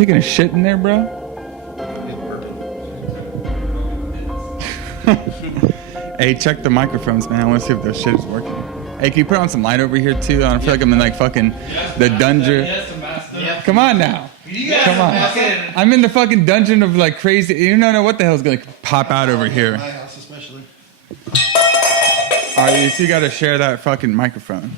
taking a shit in there, bro? Hey, check the microphones, man. I want to see if their shit is working. Hey, can you put on some light over here, too? I feel like I'm in, like, fucking the dungeon. Come on now. Come on. I'm in the fucking dungeon of, like, crazy. You don't know what the hell's going to pop out over here. My house, especially. All right, so you got to share that fucking microphone.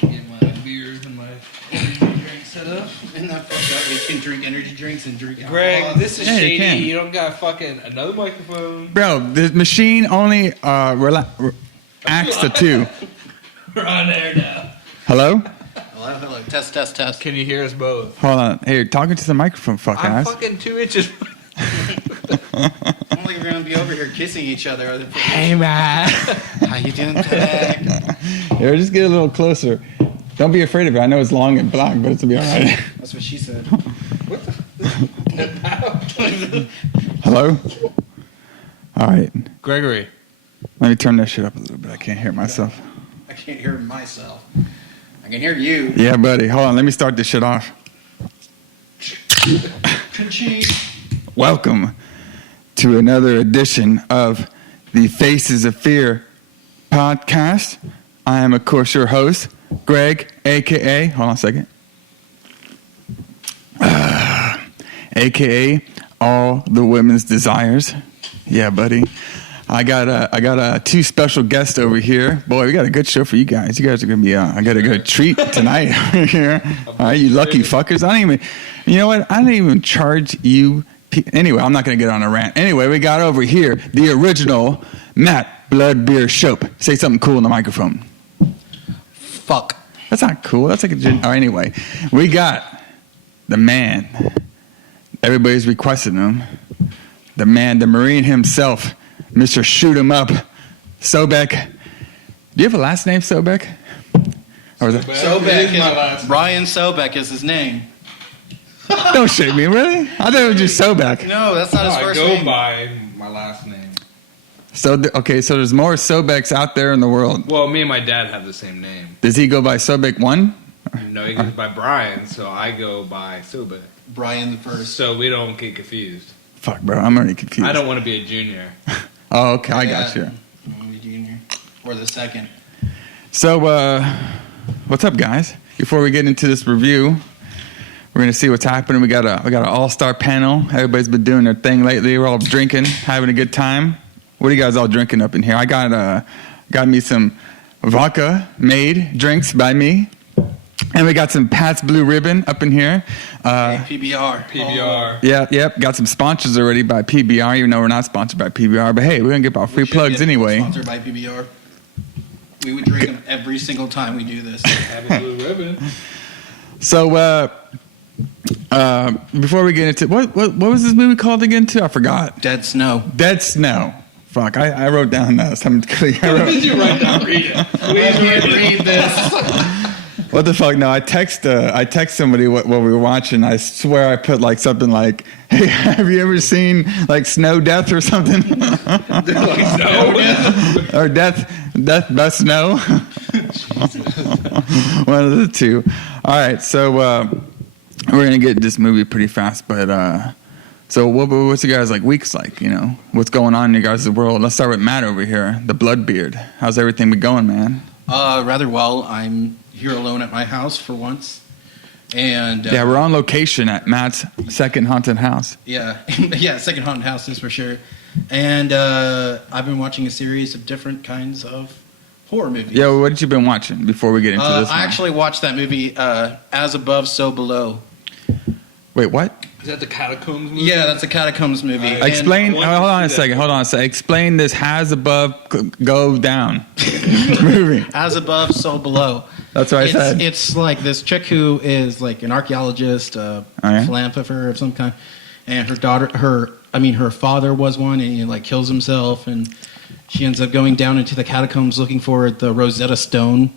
Get my beers and my energy drink set up. Isn't that fucked up? You can drink energy drinks and drink alcohol. Greg, this is Yeah, you shady. can. You don't got fucking another microphone. Bro, the machine only acts to 2. We're on air now. Hello? Hello. Test. Can you hear us both? Hold on. Hey, you're talking to the microphone, fuck I'm ass. fucking 2 inches. I'm like we're gonna be over here kissing each other. Hey, man. How you doing today? Here, just get a little closer. Don't be afraid of it. I know it's long and black, but it's gonna be all right. That's what she said. Hello? All right. Gregory. Let me turn that shit up a little bit. I can't hear myself. I can't hear myself. I can hear you. Yeah, buddy. Hold on. Let me start this shit off. Welcome to another edition of the Faces of Fear podcast. I am, of course, your host, Greg, a.k.a. Hold on a second. A.k.a. All the Women's Desires. Yeah, buddy. I got 2 special guests over here. Boy, we got a good show for you guys. You guys are gonna be. I got a good treat tonight over here. All right, you lucky fuckers. I don't even. You know what? I don't even charge you. Anyway, I'm not gonna get on a rant. Anyway, we got over here the original Matt Bloodbeer Shope. Say something cool in the microphone. Fuck. That's not cool. That's like a. Oh, anyway, we got the man. Everybody's requesting him. The man, the Marine himself. Mr. Shoot 'em Up, Sobeck. Do you have a last name, Sobeck? Or is it? Sobeck is my last name. Brian Sobeck is his name. Don't shake me, really? I thought it was just Sobeck. No, that's not his I first go name. by my last name. So, okay, so there's more Sobecks out there in the world. Well, me and my dad have the same name. Does he go by Sobeck 1? No, he goes by Brian, so I go by Sobeck. Brian the first. So we don't get confused. Fuck, bro, I'm already confused. I don't want to be a junior. Oh, okay, I got you. Junior. Or the second. So, what's up, guys? Before we get into this review, we're gonna see what's happening. We got an all-star panel. Everybody's been doing their thing lately. We're all drinking, having a good time. What are you guys all drinking up in here? I got me some vodka made drinks by me, and we got some Pat's Blue Ribbon up in here. PBR. PBR. Yep. Got some sponsors already by PBR, even though we're not sponsored by PBR. But hey, we're gonna get our free plugs anyway. Sponsored by PBR. We would drink them every single time we do this. Have a blue ribbon. So before we get into what was this movie called again? Too, I forgot. Dead Snow. Dead Snow. Fuck, I wrote down something. Did you write down? Read it. Please read this. What the fuck? No, I text somebody what we were watching. I swear I put like something like, "Hey, have you ever seen like Snow Death or something?" Or Death Best Snow. One of the two. All right, so we're gonna get this movie pretty fast, but so what's you guys like weeks like? You know, what's going on in your guys' world? Let's start with Matt over here, the Bloodbeard. How's everything been going, man? Rather well. I'm here alone at my house for once. And yeah, we're on location at Matt's second haunted house. Yeah, second haunted house is for sure. And I've been watching a series of different kinds of horror movies. Yeah, what did you been watching before we get into this one? I actually watched that movie, As Above, So Below. Wait, what? Is that the Catacombs movie? Yeah, that's a Catacombs movie. Explain. Hold on a second. Explain this Has Above, Go Down movie. As Above, So Below. That's what I said. It's like this chick who is like an archaeologist, philanthropist of some kind, and her father was one, and he like kills himself, and she ends up going down into the catacombs looking for the Rosetta Stone,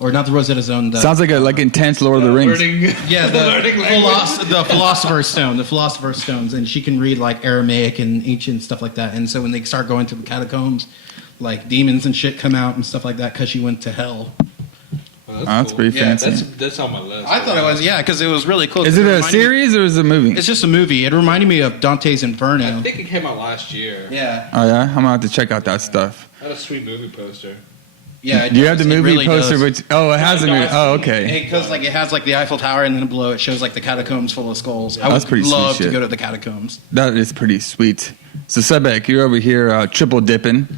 or not the Rosetta Stone. Sounds like intense Lord of the Rings. Yeah, the Philosopher's Stone, the Philosopher's Stones, and she can read like Aramaic and ancient stuff like that. And so when they start going to the catacombs, like demons and shit come out and stuff like that because she went to hell. That's cool. pretty fancy. That's on my list. I thought it was, because it was really cool. Is it a series or is it a movie? It's just a movie. It reminded me of Dante's Inferno. I think it came out last year. Yeah. Oh yeah, I'm gonna have to check out that stuff. Had a sweet movie poster. Yeah. Do you have the movie really poster? does. Which it has a movie. Oh, okay. Because it has like the Eiffel Tower, and then below it shows like the catacombs full of skulls. I That's would pretty sweet love to shit. go to the catacombs. That is pretty sweet. So Sobeck, you're over here triple dipping.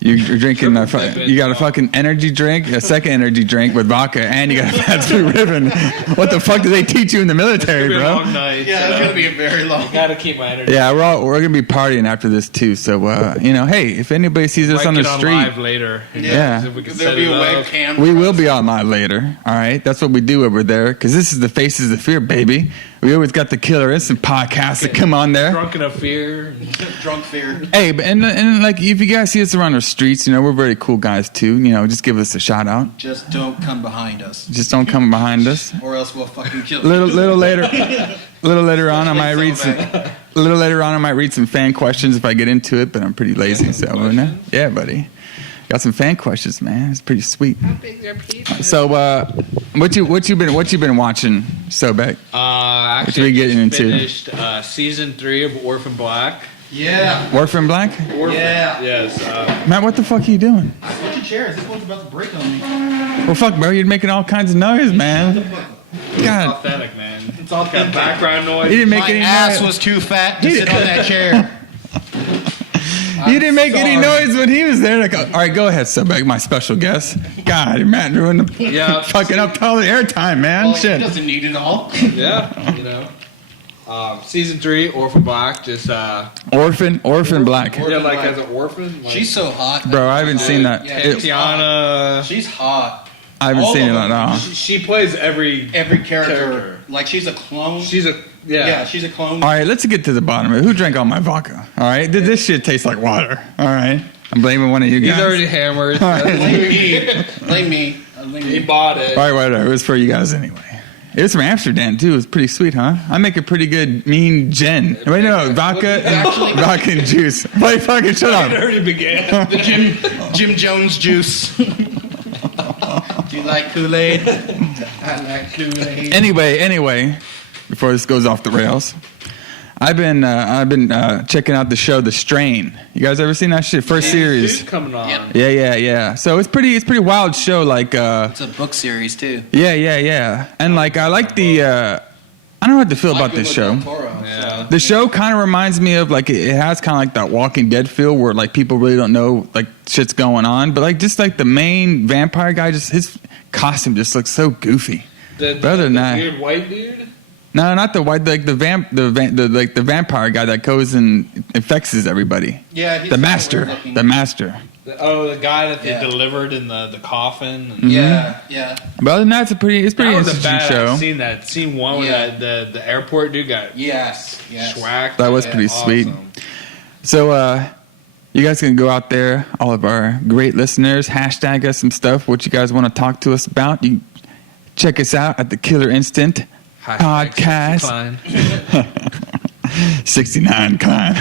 You're drinking. You got a fucking energy drink, a second energy drink with vodka, and you got a fast food ribbon. What the fuck do they teach you in the military, It's gonna be a bro? long night. Yeah, it's gonna be a very long. Gotta keep my energy. Yeah, we're gonna be partying after this too. So hey, if anybody sees us Might on the get street, live later. Yeah. If we can There'll set be it a up. webcam. we will be on live later. All right, that's what we do over there because this is the Faces of Fear, baby. We always got the Killer Instant podcast that come on there. Drunk enough fear. Drunk fear. Hey, and like if you guys see us around the streets, we're very cool guys too. Just give us a shout out. Just don't come behind us, Just don't come behind us. or else we'll fucking kill you. Little later on, I might read some. A little later on, I might read some fan questions if I get into it, but I'm pretty lazy. So yeah, buddy, got some fan questions, man. It's pretty sweet. So what you been watching, Sobeck? Actually, we getting into? finished season 3 of Orphan Black. Yeah. Orphan Black? Orphan. Yeah. Yes. Matt, what the fuck are you doing? Switch your chairs. This one's about to break on me. Well, fuck, bro, you're making all kinds of noise, man. God, Authentic, man. It's all Got background noise. you didn't make My any ass noise. was too fat to sit on that chair. You didn't make any sorry. noise when he was there. Like, all right, go ahead, Sobeck, my special guest. God, Matt ruined the Yeah. fucking up all the airtime, man. Well, Shit. he doesn't need it all. Yeah. Season 3, Orphan Black. Just Orphan Black. yeah, like as an orphan. Like, She's so hot. Bro, I haven't seen that. Yeah, It- Tiana. She's hot. I haven't all seen it of at all. She plays every Character. Like she's a clone. She's a yeah, she's a clone. All right, let's get to the bottom of it. Who drank all my vodka? All right, did this shit taste like water? All right, I'm blaming one of you guys. He's already hammered. Blame me. Blame me. He bought it. All right, whatever. It was for you guys anyway. It was from Amsterdam too. It was pretty sweet, huh? I make a pretty good mean gin. Wait, no, vodka, vodka and juice. Wait, fucking shut It up. already began. The Jim Jones juice. Do you like Kool-Aid? I like Kool-Aid. Anyway, before this goes off the rails, I've been checking out the show The Strain. You guys ever seen that shit? First series. Dude's coming on. Yep. Yeah. So it's pretty wild show. Like, It's a book series too. yeah. And like, I like the. I don't know what to feel about this show. Yeah. The show kind of reminds me of like it has kind of like that Walking Dead feel where like people really don't know like shit's going on, but like just like the main vampire guy, just his costume just looks so goofy. The Other than that- weird white dude. No, not the white, like the vampire guy that goes and infects everybody. Yeah, he's The master. The guy that they Yeah. delivered in the coffin. And Yeah. But other than that, it's pretty that was a interesting badass show. scene one where Yeah. the airport dude got Yes. schwacked. That was Yeah, pretty sweet. Awesome. So, you guys can go out there, all of our great listeners, hashtag us some stuff, what you guys want to talk to us about. You check us out at the Killer Instant podcast. 69 Cline.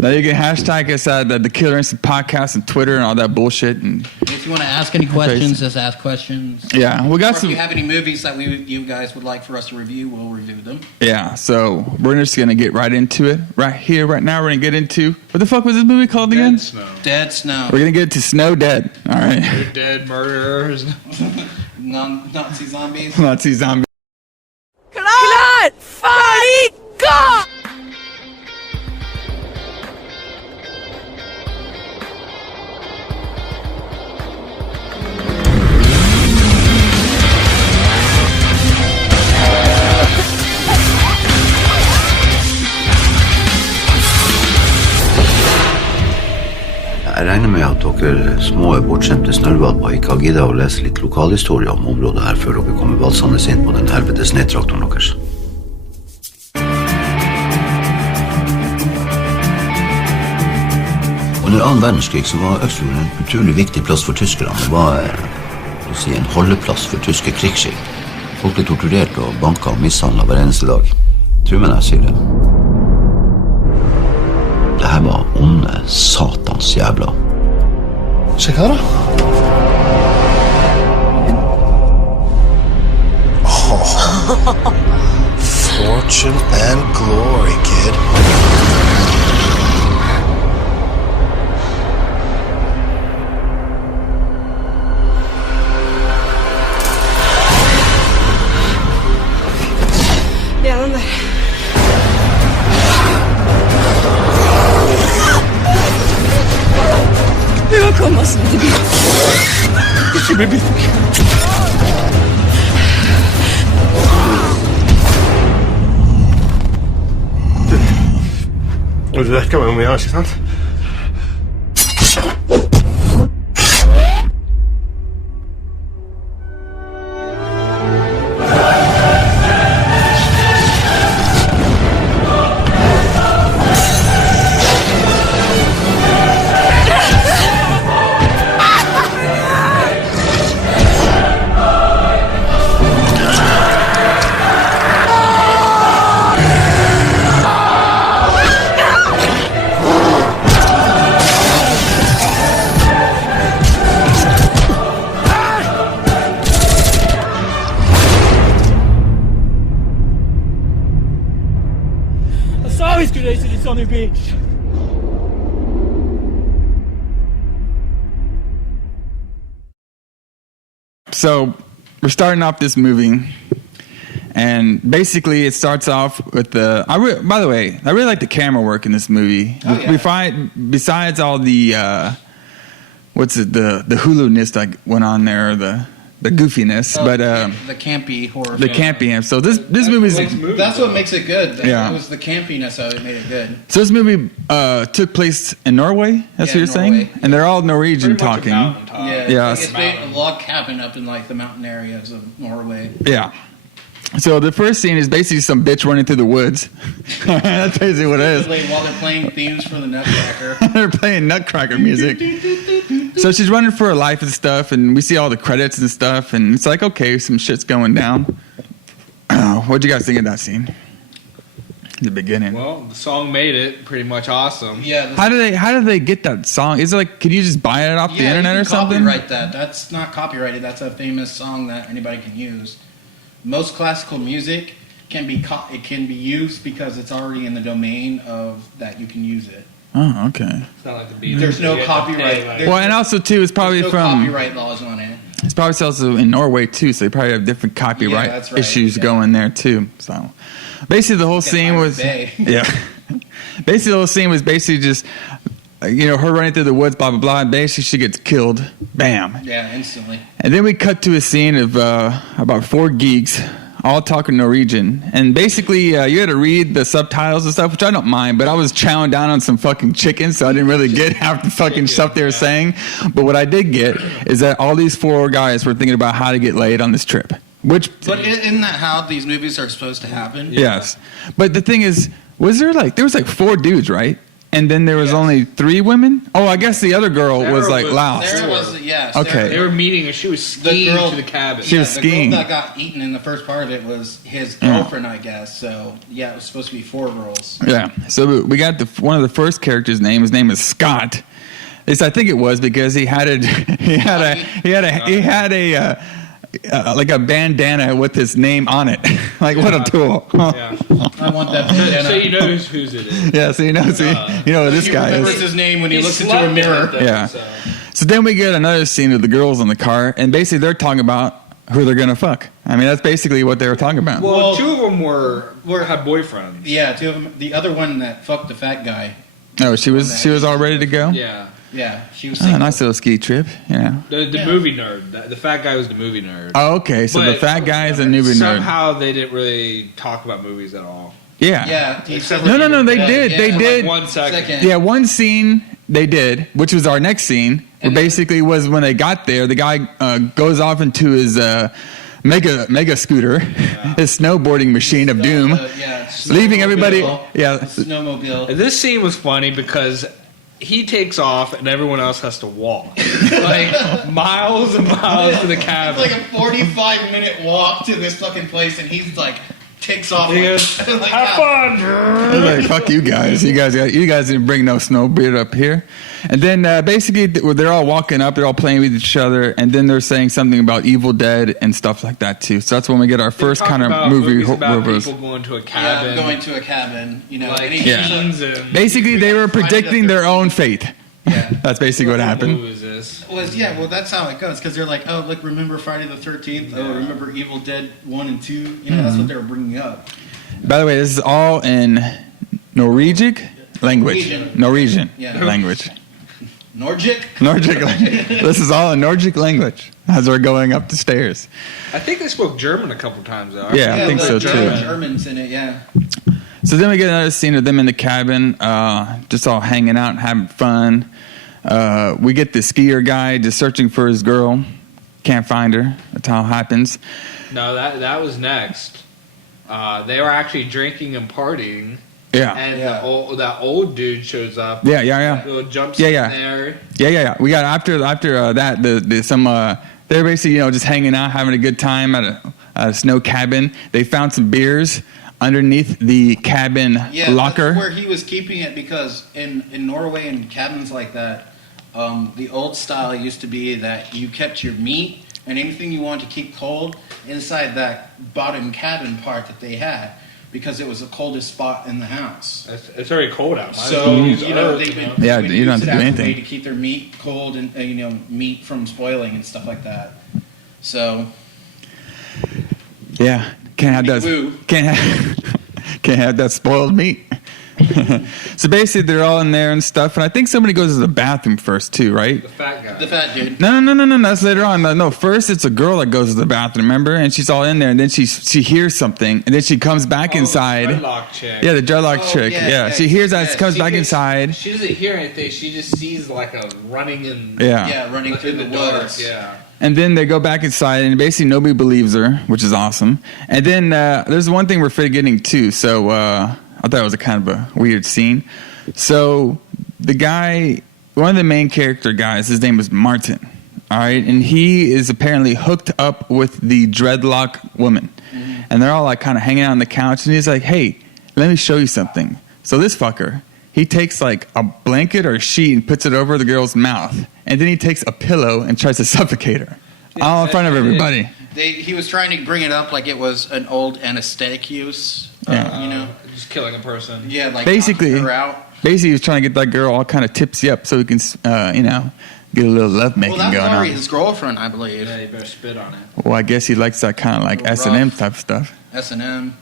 Now you can hashtag us at the Killer Instant podcast and Twitter and all that bullshit. And If you want to ask any questions, just ask questions. yeah, we Or got if some. you have any movies that you guys would like for us to review, we'll review them. Yeah, so we're just gonna get right into it. Right here, right now, we're gonna get into what the fuck was this movie called again? Dead Snow. Dead Snow. We're gonna get to Snow Dead. All right, They're dead murderers. Nazi zombies. Nazi zombie. Klart färdiga! Jeg regner med at dere små bortskjemte snørrvalper ikke har giddet å lese litt lokalhistorie om området her før dere kommer valsende inn på den helvetes nedtraktoren deres. Under annen verdenskrig så var Østfjorden en utrolig viktig plass for tyskerne. Det var en holdeplass for tyske krigsskip. Folk ble torturert og banket og mishandlet hver eneste dag. Tro meg når jeg sier det. Det her var onde satans jævla. Shakara? Fortune and glory, kid. Ja, den där. Jag kommer snart till bilen. Og du vet hva vi må gjøre, ikke sant? So we're starting off this movie, and basically it starts off with the. By the way, I really like the camera work in this movie. Oh, yeah. We find, besides all the the Hulu-ness that went on there, the goofiness, but the campy horror. the campy. So this movie's. That's what makes it good. Yeah. It was the campiness of it made it good. So this movie took place in Norway. That's what you're saying, and they're all Norwegian talking. Yeah, Yes. it's a log cabin up in like the mountain areas of Norway. Yeah. So the first scene is basically some bitch running through the woods. That's basically what it is. While they're playing themes for the Nutcracker. They're playing Nutcracker music. So she's running for her life and stuff, and we see all the credits and stuff, and it's like, okay, some shit's going down. What'd you guys think of that scene? The beginning. Well, the song made it pretty much awesome. Yeah. How did they get that song? Is it like, can you just buy it off the internet or something? Copyright that. That's not copyrighted. That's a famous song that anybody can use. Most classical music can be used because it's already in the domain of that you can use it. Oh, okay. It's not like the Beatles. There's no copyright. Well, and also too, it's probably There's no from copyright laws on it. It's probably also in Norway too, so they probably have different copyright that's right, issues yeah. going there too. So basically, the whole scene was yeah. Basically, the whole scene was basically just her running through the woods, blah blah blah, and basically she gets killed, bam. Yeah, instantly. And then we cut to a scene of about 4 geeks all talking Norwegian, and basically you had to read the subtitles and stuff, which I don't mind, but I was chowing down on some fucking chicken, so I didn't really get half the fucking stuff they were saying. But what I did get is that all these 4 guys were thinking about how to get laid on this trip. But isn't that how these movies are supposed to happen? Yes. But the thing is, there was 4 dudes, right? And then there was only 3 women? Oh, I guess the other girl was lost. Sarah was, yes. Okay. They were meeting and she was skiing to the cabin. She was skiing. The girl that got eaten in the first part of it was his girlfriend, I guess. So, yeah, it was supposed to be 4 girls. Yeah. So we got one of the first characters' name. His name is Scott. At least I think it was because he had like a bandana with his name on it. Like, what a tool. Yeah. I want that bandana. So you know whose it is. Yeah, so you know who this guy is. He remembers his name when he looks into a mirror. Yeah. So then we get another scene of the girls in the car, and basically they're talking about who they're going to fuck. I mean, that's basically what they were talking about. Well, 2 of them had boyfriends. Yeah, 2 of them. The other one that fucked the fat guy. Oh, she was all ready to go? Yeah. Yeah, she was Oh, nice little ski trip, The movie nerd. The fat guy was the movie nerd. Oh, okay. So the fat guy is a movie nerd. Somehow they didn't really talk about movies at all. Yeah. Yeah. No, they did. They did. Like 1 second. Yeah, one scene they did, which was our next scene, where basically was when they got there, the guy goes off into his mega scooter, his snowboarding machine of doom, leaving everybody. Yeah. Snowmobile. And this scene was funny because he takes off and everyone else has to walk like miles and miles to the cabin. It's like a 45-minute walk to this fucking place, and he's like takes off. He goes, Like, have fun. They're like, fuck you guys. You guys didn't bring no snowbeard up here. And then basically they're all walking up. They're all playing with each other. And then they're saying something about Evil Dead and stuff like that too. So that's when we get our first kind of movie. About people going to a cabin. Yeah, going to a cabin. You know, Like teens and Basically, they were predicting their own fate. Yeah. That's basically what happened. Who is this? Well, that's how it goes. Because they're like, oh, look, remember Friday the 13th? Oh, remember Evil Dead 1 and 2? You know, that's what they were bringing up. By the way, this is all in Norwegian language. Norwegian language. Nordic? Nordic language. This is all in Nordic language as we're going up the stairs. I think they spoke German a couple times though. Yeah, I think so too. Germans in it, yeah. So then we get another scene of them in the cabin, just all hanging out and having fun. We get the skier guy just searching for his girl. Can't find her. That's how it happens. No, that was next. They were actually drinking and partying. Yeah. And that old dude shows up. Yeah. Jumps in there. Yeah. We got after that they're basically just hanging out, having a good time at a snow cabin. They found some beers underneath the cabin locker. That's where he was keeping it, because in Norway and cabins like that, the old style used to be that you kept your meat and anything you wanted to keep cold inside that bottom cabin part that they had, because it was the coldest spot in the house. It's very cold out. So you don't have to do anything to keep their meat cold and meat from spoiling and stuff like that. So yeah, can't have that spoiled meat. So basically, they're all in there and stuff, and I think somebody goes to the bathroom first too, right? The fat guy. The fat dude. No. That's later on. No, first it's a girl that goes to the bathroom, remember? And she's all in there, and then she hears something, and then she comes back inside. The dreadlock chick. Yeah, the dreadlock chick. Yeah, she hears that, comes back inside. She doesn't hear anything. She just sees like a running in. Yeah, running through the woods. Yeah. And then they go back inside, and basically nobody believes her, which is awesome. And then there's one thing we're forgetting too. So I thought it was a kind of a weird scene. So the guy, one of the main character guys, his name is Martin. All right, and he is apparently hooked up with the dreadlock woman, and they're all like kind of hanging out on the couch. And he's like, "Hey, let me show you something." So this fucker, he takes like a blanket or a sheet and puts it over the girl's mouth, and then he takes a pillow and tries to suffocate her, all in front of everybody. He was trying to bring it up like it was an old anesthetic use. Just killing a person. Yeah, like basically, knocking her out. Basically, he was trying to get that girl all kind of tipsy up so he can, get a little love making that was going on. already his girlfriend, I believe. Yeah, you better spit on it. Well, I guess he likes that kind of like S&M type stuff. S&M,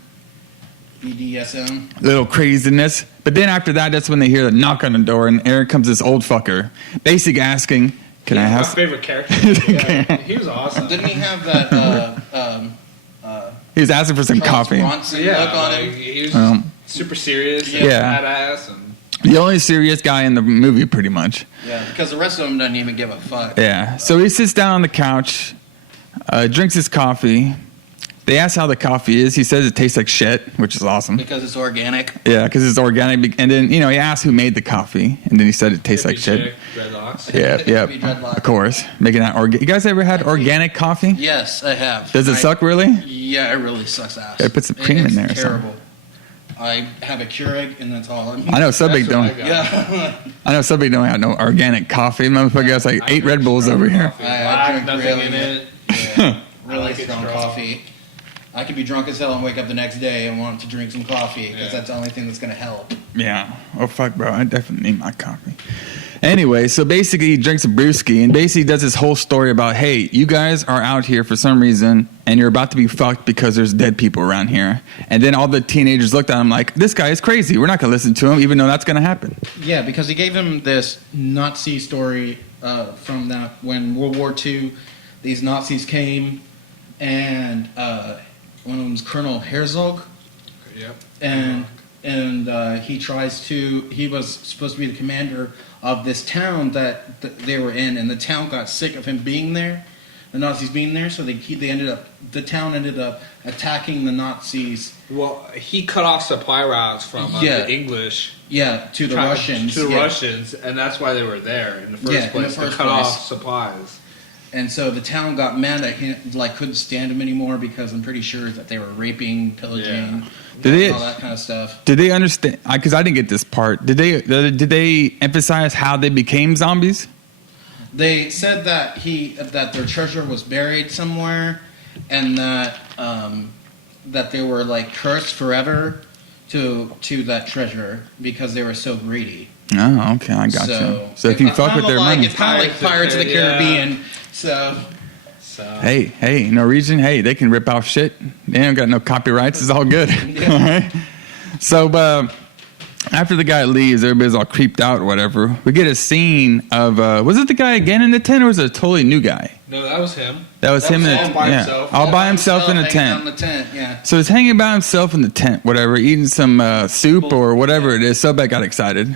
BDSM. Little craziness. But then after that, that's when they hear the knock on the door, and Eric comes this old fucker, basically asking, "Can I have?" My favorite character. Yeah, he was awesome. Didn't he have that? He was asking for some coffee. Bronson look on him. He was super serious. And badass. And the only serious guy in the movie, pretty much. Yeah, because the rest of them doesn't even give a fuck. Yeah. So he sits down on the couch, drinks his coffee. They ask how the coffee is. He says it tastes like shit, which is awesome. Because it's organic. Yeah, because it's organic. And then, he asked who made the coffee, and then he said it tastes like shit. Dreadlocks. Yeah, of course. Making that You guys ever had organic coffee? Yes, I have. Does it suck, really? Yeah, it really sucks ass. Yeah, put some cream in there or terrible. I have a Keurig, and that's all. I know Sobeck don't. Yeah. I know Sobeck don't have no organic coffee. Motherfucker has like 8 Red Bulls over here. I drink nothing really in it. Really strong coffee. I could be drunk as hell and wake up the next day and want to drink some coffee because that's the only thing that's going to help. Yeah. Oh, fuck, bro. I definitely need my coffee. Anyway, so basically he drinks a brewski and basically does this whole story about, hey, you guys are out here for some reason and you're about to be fucked because there's dead people around here. And then all the teenagers looked at him like, this guy is crazy. We're not going to listen to him even though that's going to happen. Yeah, because he gave him this Nazi story from that when World War II, these Nazis came and one of them was Colonel Herzog. Yep. And he was supposed to be the commander of this town that they were in, and the town got sick of him being there, the Nazis being there, so the town ended up attacking the Nazis. Well, he cut off supply routes from the English. Yeah, to the Russians. To the Russians, and that's why they were there in the first place, to cut off supplies. And so the town got mad that he couldn't stand him anymore because I'm pretty sure that they were raping, pillaging, all that kind of stuff. Did they understand? Because I didn't get this part. Did they emphasize how they became zombies? They said that that their treasure was buried somewhere, and that that they were cursed forever to that treasure because they were so greedy. Oh, okay, I got you. So if you fuck with their money, it's kind of like Pirates of the Caribbean. So hey, Norwegian, hey, they can rip off shit. They ain't got no copyrights. It's all good. Yeah. All right. So, after the guy leaves, everybody's all creeped out or whatever. We get a scene of was it the guy again in the tent, or was it a totally new guy? No, that was him. That was him all by himself. All by himself in a tent. Yeah. So he's hanging by himself in the tent, whatever, eating some soup or whatever it is. Sobeck got excited.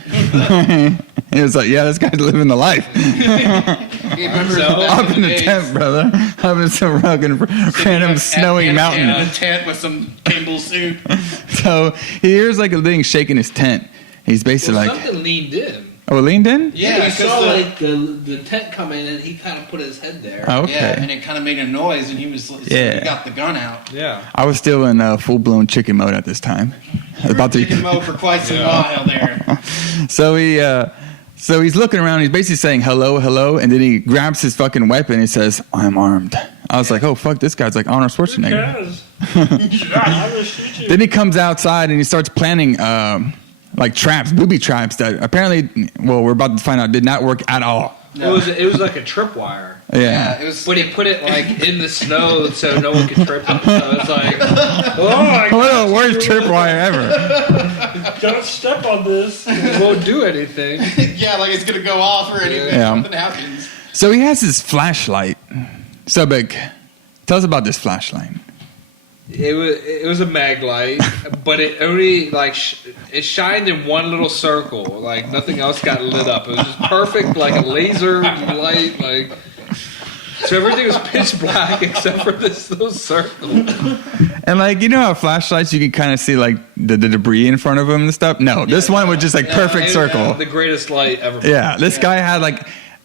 He was like, "Yeah, this guy's living the life." Up in the tent, brother. Up in some rugged, random snowy mountain. In a tent with some Campbell soup. So he hears a thing shaking his tent. He's basically something leaned in. Oh, it leaned in? Yeah, he saw the tent come in, and he kind of put his head there. Oh, okay. Yeah, and it kind of made a noise, and he got the gun out. Yeah. I was still in full-blown chicken mode at this time. About to chicken mode for quite some while there. So he's looking around. He's basically saying hello, hello, and then he grabs his fucking weapon. And he says, "I'm armed." I was like, "Oh fuck, this guy's like Arnold Schwarzenegger." Then he comes outside and he starts planning traps, booby traps that apparently, we're about to find out, did not work at all. No. It was like a tripwire. Yeah. It was. But he put it in the snow so no one could trip him. So it's like, oh my god. What the worst tripwire ever. Don't step on this. It won't do anything. Yeah, it's gonna go off or anything. Yeah. Something happens. So he has his flashlight. Sobeck, tell us about this flashlight. It was a mag light, but it only it shined in one little circle. Nothing else got lit up. It was just perfect, like a laser light. So everything was pitch black except for this little circle. And you know how flashlights you can kind of see the debris in front of them and stuff. No, this one was just perfect circle. The greatest light ever. Yeah, this guy had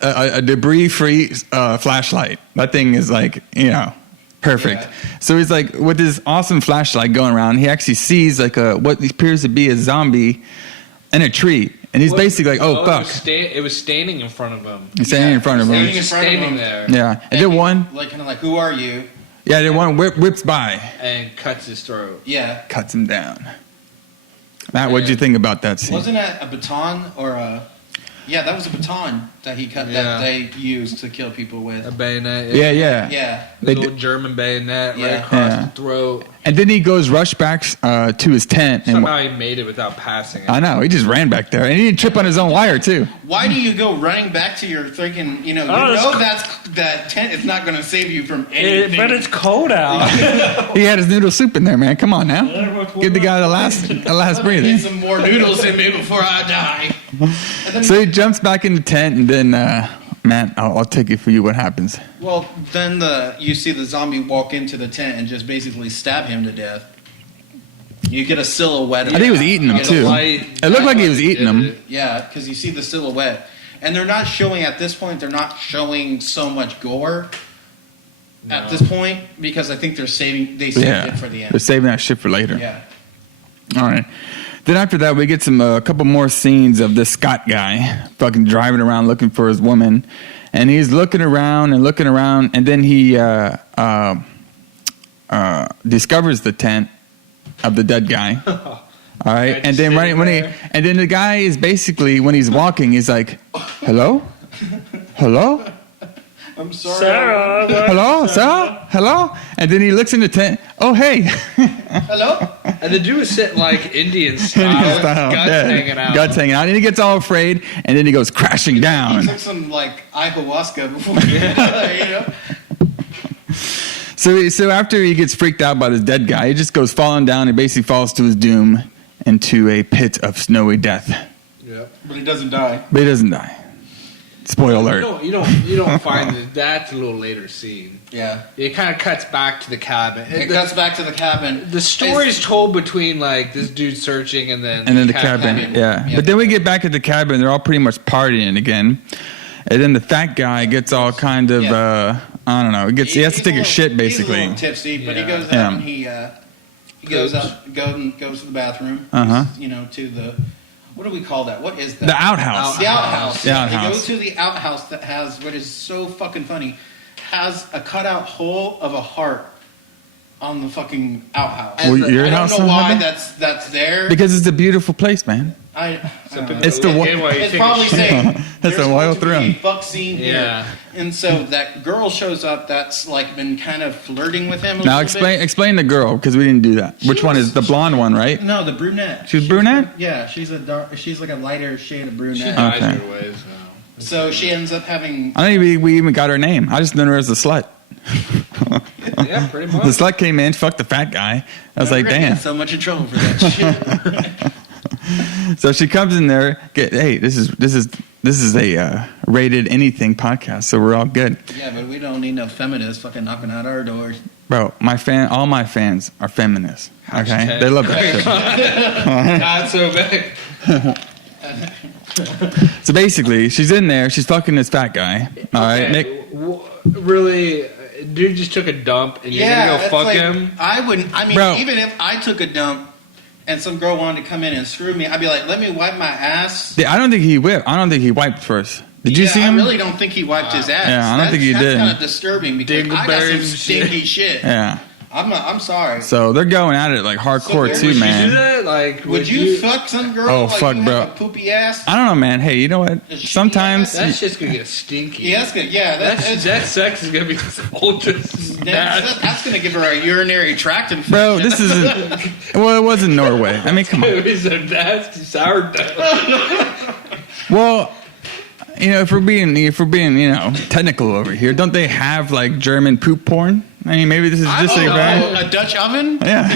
a debris-free flashlight. That thing is perfect. Yeah. So he's with this awesome flashlight going around, he actually sees what appears to be a zombie in a tree. And he's basically oh fuck. It was standing in front of him. He's standing in front of him. He's standing there. Yeah. And then one who are you? Yeah, then one whips by. And cuts his throat. Yeah. Cuts him down. Matt, what'd you think about that scene? Wasn't that a baton or a... Yeah, that was a baton that he cut that they used to kill people with. A bayonet. Yeah. A little German bayonet right across the throat. And then he goes rush back to his tent. Somehow he made it without passing it. I know. He just ran back there. And he didn't trip on his own wire, too. Why do you go running back to your freaking, that tent is not going to save you from anything. But it's cold out. He had his noodle soup in there, man. Come on now. Give the guy the last breather. Get some more noodles in me before I die. So he jumps back in the tent, and then, Matt, I'll take it for you. What happens? Well, then you see the zombie walk into the tent and just basically stab him to death. You get a silhouette. I think he was eating them, too. It looked like he was eating them. Yeah, because you see the silhouette. And they're not showing, at this point, so much gore at this point, because I think they saved it for the end. They're saving that shit for later. Yeah. All right. Then after that, we get a couple more scenes of this Scott guy fucking driving around looking for his woman. And he's looking around, and then he discovers the tent of the dead guy. All right, and then and then the guy is basically, when he's walking, he's like, "Hello, hello." I'm sorry. Sarah. Hello, Sarah? Hello? And then he looks in the tent. Oh, hey. Hello? And the dude is sitting Indian style, guts hanging out. Guts hanging out. And he gets all afraid, and then he goes crashing down. He took some, ayahuasca before, So after he gets freaked out by this dead guy, he just goes falling down and basically falls to his doom into a pit of snowy death. Yeah. But he doesn't die. But he doesn't die. Spoiler alert. You don't find that's a little later scene. Yeah. It kind of cuts back to the cabin. It cuts back to the cabin. The story is told between this dude searching and then the cabin. Yeah. But then we get back at the cabin. They're all pretty much partying again. And then the fat guy gets all kind of, I don't know. He has to take a shit, basically. He's a little tipsy, but he goes out and he goes to the bathroom. You know, to the, what do we call that? What is that? The outhouse. The outhouse. The outhouse. He goes to the outhouse that has, what is so fucking funny, has a cutout hole of a heart on the fucking outhouse. Well, your I house don't know why something? that's there. Because it's a beautiful place, man. It's probably saying That's a wild throne. Fuck scene here. And so that girl shows up that's like been kind of flirting with him a Now little bit. explain the girl, because we didn't do that. Which one is the blonde one, right? No, the brunette. She's brunette? Yeah, she's like a lighter shade of brunette. She dyes Okay. her ways now. So she ends up having. I don't think we even got her name. I just knew her as the slut. Yeah, pretty much. The slut came in, fucked the fat guy. I was like, We're gonna damn. get so much in trouble for that shit. So she comes in there. Hey, this is a rated anything podcast, so we're all good. Yeah, but we don't need no feminists fucking knocking out our doors. Bro, all my fans are feminists. Okay, Hashtag. they love that shit. God, so bad. So basically, she's in there. She's fucking this fat guy. All right, Nick. Really, dude just took a dump and you're gonna go that's fuck like, him? I wouldn't. I mean, Bro. even if I took a dump and some girl wanted to come in and screw me, I'd be like, "Let me wipe my ass." I don't think he whipped. I don't think he wiped first. Did you see him? I really don't think he wiped his ass. Yeah, I don't think he did. That's kind of disturbing because I got some stinky shit. Yeah. I'm sorry. So they're going at it like hardcore So too, Would you do man. that? Like, Would you fuck some girl? Oh, like fuck, you bro. Have a poopy ass. I don't know, man. Hey, you know what? A shitty Sometimes That shit's gonna get stinky. Yeah, that's good. Yeah, That sex is gonna be ultra nasty. that's gonna give her a urinary tract infection. bro, this isn't. Well, it was in Norway. I mean, come on. It's a nasty sourdough. Well, you know, if we're being, technical over here, don't they have like German poop porn? I mean, maybe this is just a Dutch oven. Yeah.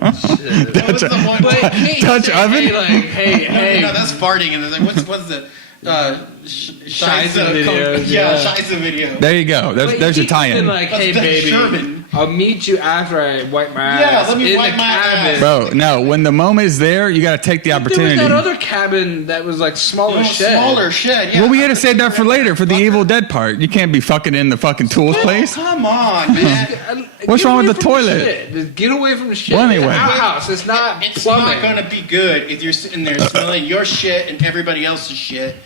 What's the one? But hey, Dutch oven? Hey, like, hey. No, that's farting. And then what's the Scheisse videos, Yeah, yeah. Scheisse video. There you go. There's your tie-in. Like, That's hey, Dutch baby, Sherman. I'll meet you after I wipe my Yeah, ass. let me in wipe the my cabin. ass. Bro, no. When the moment is there, you got to take the There was opportunity. that other cabin that was like smaller shed. Smaller shed. Yeah. Well, we had to save that for later for the Evil Dead part. You can't be fucking in the fucking tools place. Come on, man. What's Get wrong with away the from toilet? shit. Just get away from the shit. Well, anyway. It's an outhouse. It's not It's plumbing. not going to be good if you're sitting there smelling your shit and everybody else's shit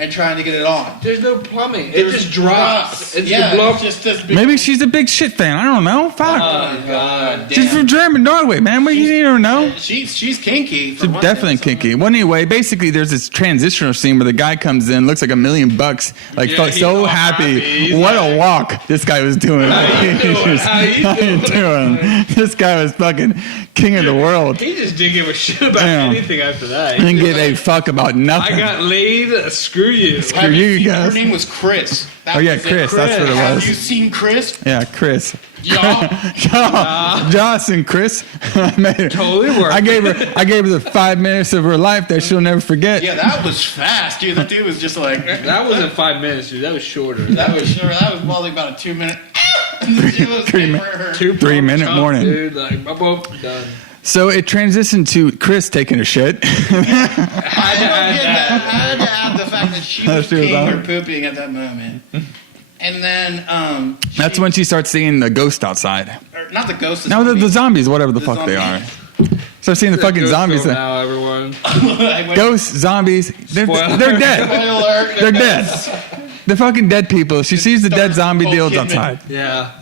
and trying to get it on. There's no plumbing. It There's just drops. drops. It's Yeah, the blow. it's just this big. Maybe she's a big shit fan. I don't know. Fuck. Oh God, She's from German Norway, man. What do you don't know? She's kinky. She's definitely kinky. Well, anyway, basically, there's this transitional scene where the guy comes in, looks like $1 million, like Yeah, felt he's so all happy. happy. He's What like, a walk this guy was doing. How you doing? How you doing? This guy was fucking king of the world. He just didn't give a shit about Damn. anything after that. Didn't give a fuck about I nothing. got laid. Screw you. Screw you Her guys. name was Chris. That Oh yeah, was it. Chris. That's what it Have you was. seen Chris? Yeah, Chris. Yeah. Joss and Chris. I made her- Totally worked. I gave her the 5 minutes of her life that she'll never forget. Yeah, that was fast, dude. The dude was just like That wasn't 5 minutes, dude. That was shorter. That was sure. That was probably about a 2 minute. Two 3 minute pump, morning. dude. Like, my both done. So it transitioned to Chris taking a shit. I had to add the fact that she was She was peeing on or pooping at that moment. And then, That's when she starts seeing the ghost outside. or not the ghost. No, the zombies, whatever the The fuck they are. zombies. Start seeing the fucking Ghost zombies. film now, everyone. Ghosts, zombies, they're Spoiler. dead. Spoiler. They're dead. They're fucking dead people. She sees the dead zombie deals outside. Yeah.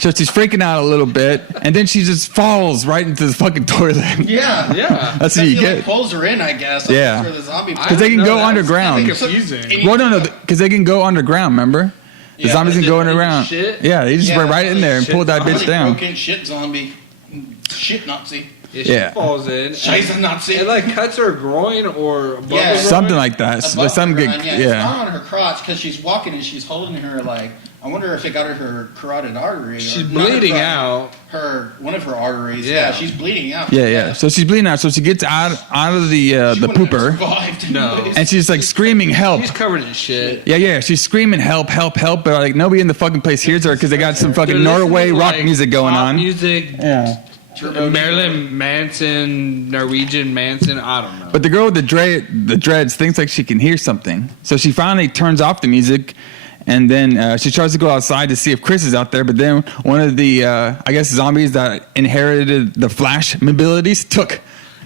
So she's freaking out a little bit, and then she just falls right into the fucking toilet. Yeah. Yeah. That's what you He, like, get. pulls her in, I guess. Yeah. For the zombie. Because they can go underground. That's confusing. Well, no, because they can go underground, remember? The Yeah, zombies they can go did underground. shit? Yeah, they just went right in there and Shit pulled that bitch Really down. broken shit zombie. Shit Nazi. Yeah, she Yeah. falls in. Scheiße Nazi. It like cuts her groin or above Yeah. her groin. Something like that. Above Some her get, groin, It's yeah. not on her crotch because she's walking and she's holding her like. I wonder if it got her carotid artery. She's or not her bleeding carotid, out. One of her arteries. Yeah. Yeah, she's bleeding out. Yeah. So she's bleeding out. So she gets out of the She wouldn't have pooper, survived No. anyways. and she's like screaming help. She's covered in shit. Yeah. She's screaming help, help, help. But like nobody in the fucking place hears her because they got some They're fucking listening Norway to, rock like, music going pop on. Music. Yeah. Marilyn Manson, Norwegian Manson, I don't know. But the girl with the dreads thinks like she can hear something. So she finally turns off the music, and then she tries to go outside to see if Chris is out there. But then one of the, I guess, zombies that inherited the Flash abilities took.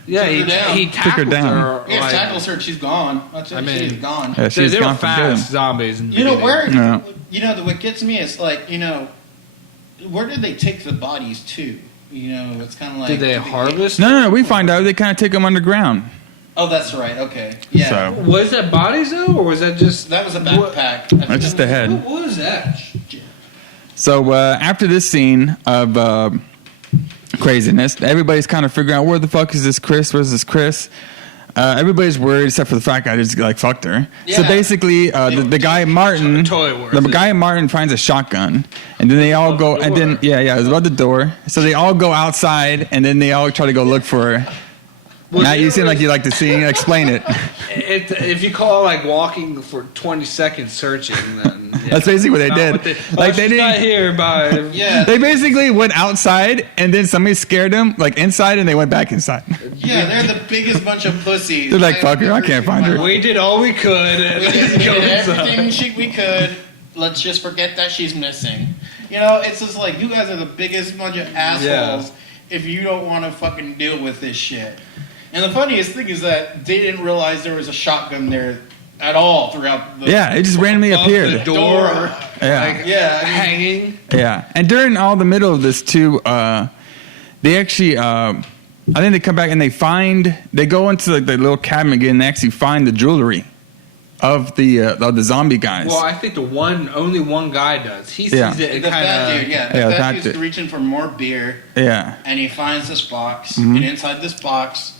Yeah, he took her down. He tackles her. She's gone. She's gone. Yeah, they were fast zombies. You know where? No. You know what gets me is like, you know, where did they take the bodies to? You know, it's kind of like. Did they harvest? No. We find out they kind of take them underground. Oh, that's right. Okay. Yeah. So, was that bodies though, or was that just? That was a backpack. That's just the head. What was that? So after this scene of craziness, everybody's kind of figuring out where the fuck is this Chris? Where's this Chris? Everybody's worried except for the fat guy just like fucked her. Yeah. So basically, the guy Martin, the guy Martin finds a shotgun, and then they all go, and then it was above the door. So they all go outside, and then they all try to go look for her. Well, Matt, you seem like you like to see. Explain it. If you call like walking for 20 seconds searching, then that's basically what they did. They didn't. Not here, but they basically went outside, and then somebody scared them like inside, and they went back inside. Yeah, they're the biggest bunch of pussies. They're like, fuck her, I can't find her. We did all we could. We did everything we could. Let's just forget that she's missing. You know, it's just like you guys are the biggest bunch of assholes if you don't want to fucking deal with this shit. And the funniest thing is that they didn't realize there was a shotgun there at all throughout the... Yeah, it just randomly appeared. The door. Hanging. Yeah, and during all the middle of this too, they actually... I think they come back and they go into like the little cabin again and they actually find the jewelry of the zombie guys. Well, I think only one guy does. He sees it and kind of... The fat dude's reaching for more beer. Yeah. And he finds this box, and inside this box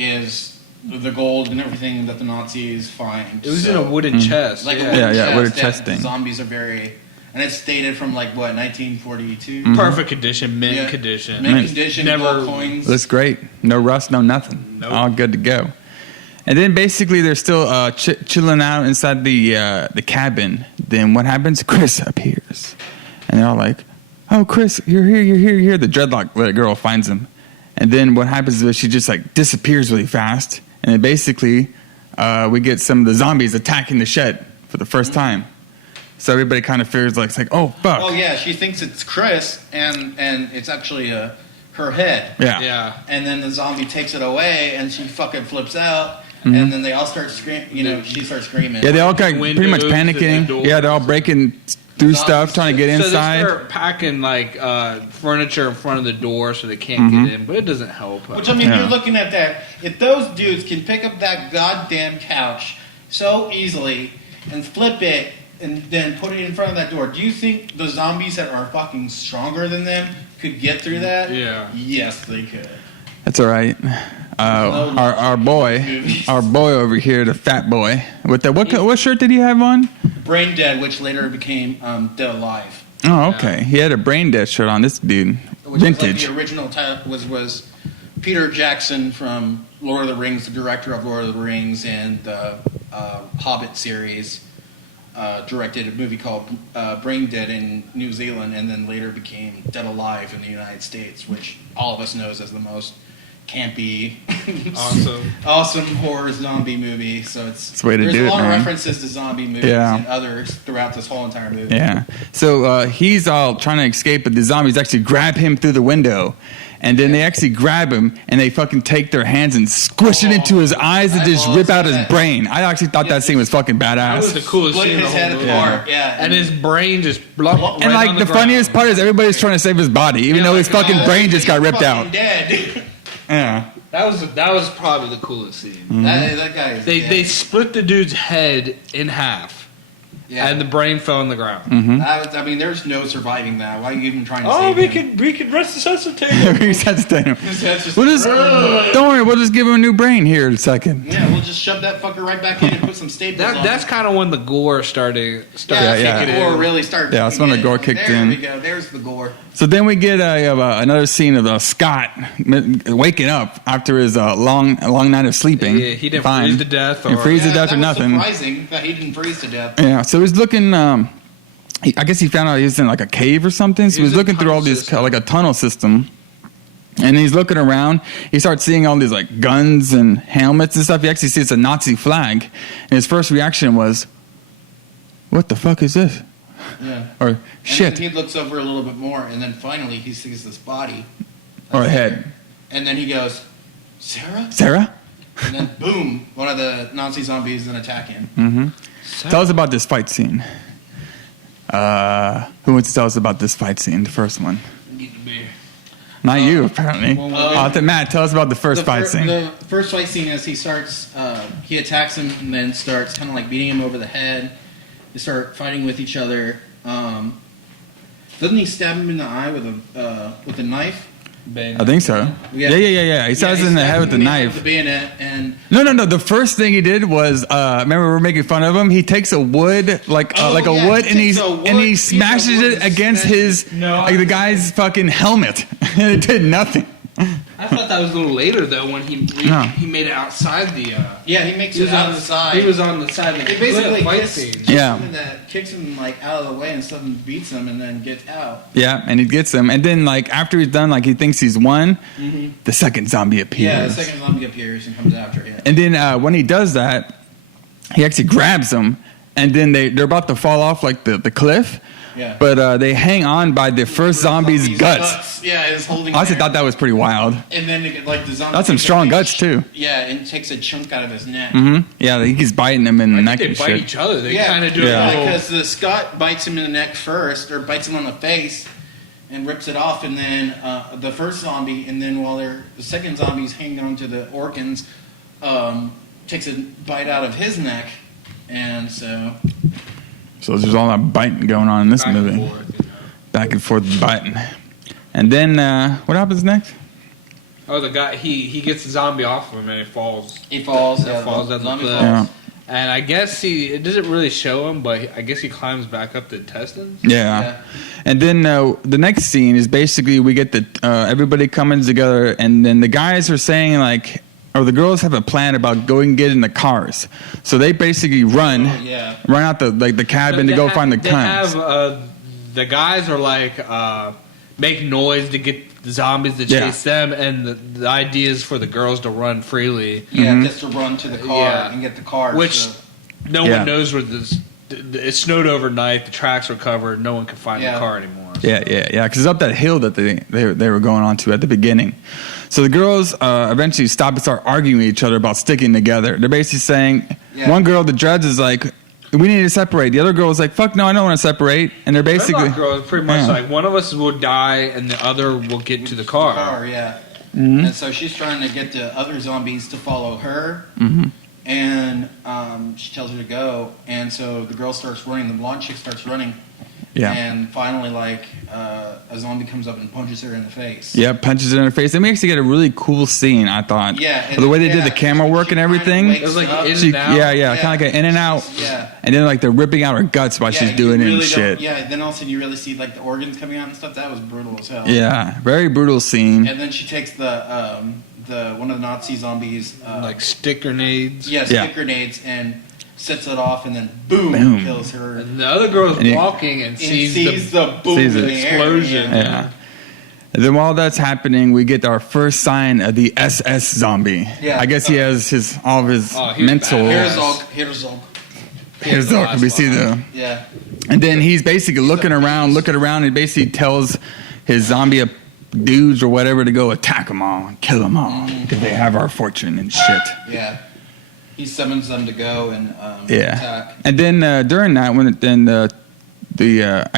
is the gold and everything that the Nazis find. It was in a wooden chest. Like a wooden chest. Wooden chest thing. Zombies are very... And it's dated from like, what, 1942? Perfect condition, mint condition. Mint condition, gold coins. Looks great. No rust, no nothing. Nope. All good to go. And then basically they're still chilling out inside the cabin. Then what happens? Chris appears. And they're all like, oh, Chris, you're here. The dreadlock girl finds him. And then what happens is she just like disappears really fast. And then basically we get some of the zombies attacking the shed for the first time. So everybody kind of fears like, it's like, oh, fuck. Oh, yeah, she thinks it's Chris, and it's actually her head. Yeah. And then the zombie takes it away, and she fucking flips out. And then they all start screaming. You know, she starts screaming. Yeah, they all kind of pretty much panicking. Yeah, they're all breaking through stuff, trying to get inside. So they start packing like furniture in front of the door so they can't get in, but it doesn't help. Which, I mean, you're looking at that. If those dudes can pick up that goddamn couch so easily and flip it and then put it in front of that door, do you think the zombies that are fucking stronger than them could get through that? Yeah. Yes, they could. That's all right. Our boy over here, the fat boy, with the what shirt did he have on? Brain Dead, which later became Dead Alive. Oh, okay. He had a Brain Dead shirt on. This dude, vintage. Like the original title was Peter Jackson from Lord of the Rings, the director of Lord of the Rings and the Hobbit series. Directed a movie called Brain Dead in New Zealand, and then later became Dead Alive in the United States, which all of us knows as the most campy, awesome horror zombie movie. So there's a lot of references to zombie movies and others throughout this whole entire movie. Yeah. So he's all trying to escape, but the zombies actually grab him through the window. And then they actually grab him and they fucking take their hands and squish it into his eyes and just rip out his brain. I actually thought that scene was fucking badass. That was the coolest scene. His head apart, and his brain just and like the funniest part is everybody's trying to save his body, even though his fucking brain just got ripped out. Dead. Yeah. That was probably the coolest scene. That guy is dead. They split the dude's head in half. Yeah. And the brain fell on the ground. I mean, there's no surviving that. Why are you even trying to save him? we could resuscitate him. Resuscitate him. Don't worry, we'll just give him a new brain here in a second. Yeah, we'll just shove that fucker right back in and put some staples on. That's kind of when the gore started kicking in. Gore really started. Yeah, that's when the gore kicked in. There we go. There's the gore. So then we get another scene of Scott waking up after his long night of sleeping. Yeah, he didn't freeze to death. Or nothing. Surprising that he didn't freeze to death. Yeah, so he's looking. I guess he found out he was in like a cave or something. So he was looking through all these like a tunnel system, And he's looking around. He starts seeing all these like guns and helmets and stuff. He actually sees a Nazi flag. And his first reaction was, what the fuck is this? Yeah. Or shit. And then he looks over a little bit more, and then finally he sees this body. Or a head. And then he goes, Sarah? Sarah? And then boom, one of the Nazi zombies is attacking him. Mm-hmm. Tell us about this fight scene. Who wants to tell us about this fight scene, the first one? Not you, apparently. Matt, tell us about the first fight scene. The first fight scene is he attacks him and then starts kind of like beating him over the head. They start fighting with each other. Doesn't he stab him in the eye with a knife? I think so. Yeah. He stabs him in the head with the knife. With the bayonet and No. The first thing he did was, remember we were making fun of him. He takes a wood, and he smashes it against the guy's fucking helmet, and it did nothing. I thought that was a little later though when he made it outside the. He makes it outside. He was on the side of the He basically fight scene. kicks him like out of the way and suddenly beats him and then gets out. Yeah, and he gets him, and then like after he's done, like he thinks he's won. Mm-hmm. The second zombie appears. Yeah, the second zombie appears and comes after him. And then when he does that, he actually grabs him, and then they're about to fall off like the cliff. Yeah. But they hang on by the first zombie's guts. Yeah, it's holding. I also thought that was pretty wild. And then the zombie. That's some strong guts too. Yeah, and takes a chunk out of his neck. Mm-hmm. Yeah, he's biting him in the neck and shit. They bite each other. They kind of do it. Because the Scott bites him in the neck first, or bites him on the face, and rips it off, and then the first zombie, and then the second zombie's hanging on to the organs, takes a bite out of his neck, and so. So there's all that biting going on in this movie. Back and forth biting. And then, what happens next? Oh, the guy, he gets the zombie off of him and he falls. He falls. Falls at the cliff. Yeah. And I guess it doesn't really show him, but I guess he climbs back up the intestines. Yeah. And then the next scene is basically we get everybody coming together, and then the guys are saying like, or the girls have a plan about going and get in the cars. So they basically run out the cabin to go find the guns. The guys are like make noise to get the zombies to chase them, and the idea is for the girls to run freely. Yeah, just to run to the car and get the car. Which no one knows where this. It snowed overnight. The tracks were covered. No one could find the car anymore. So. Yeah. Because it's up that hill that they were going on to at the beginning. So the girls eventually stop and start arguing with each other about sticking together. They're basically saying, one girl, the judge, is like, we need to separate. The other girl is like, fuck no, I don't want to separate. And they're basically... The girl is pretty much like, one of us will die and the other will get to the car. Mm-hmm. And so she's trying to get the other zombies to follow her. Mm-hmm. And she tells her to go. And so the girl starts running. The blonde chick starts running. Yeah. And finally, a zombie comes up and punches her in the face. Yeah, punches her in the face. They actually get a really cool scene, I thought. Yeah. The way they did the camera work and everything. It was like in and out. Yeah, kind of like an in and out. Yeah. And then like they're ripping out her guts while she's doing it and shit. Yeah, then all of a sudden you really see like the organs coming out and stuff. That was brutal as hell. Yeah, very brutal scene. And then she takes the one of the Nazi zombies. Like stick grenades. Yeah, stick grenades and... sets it off and then boom. Kills her. And the other girl's walking and sees the boom in the explosion. Yeah. And then while that's happening, we get our first sign of the SS zombie. Yeah. I guess he has all of his mental. Herzog. We see the. Yeah. And then he's basically looking around, and basically tells his zombie dudes or whatever to go attack them all, and kill them all, because they have our fortune and shit. Yeah. He summons them to go and attack. And then during that, when I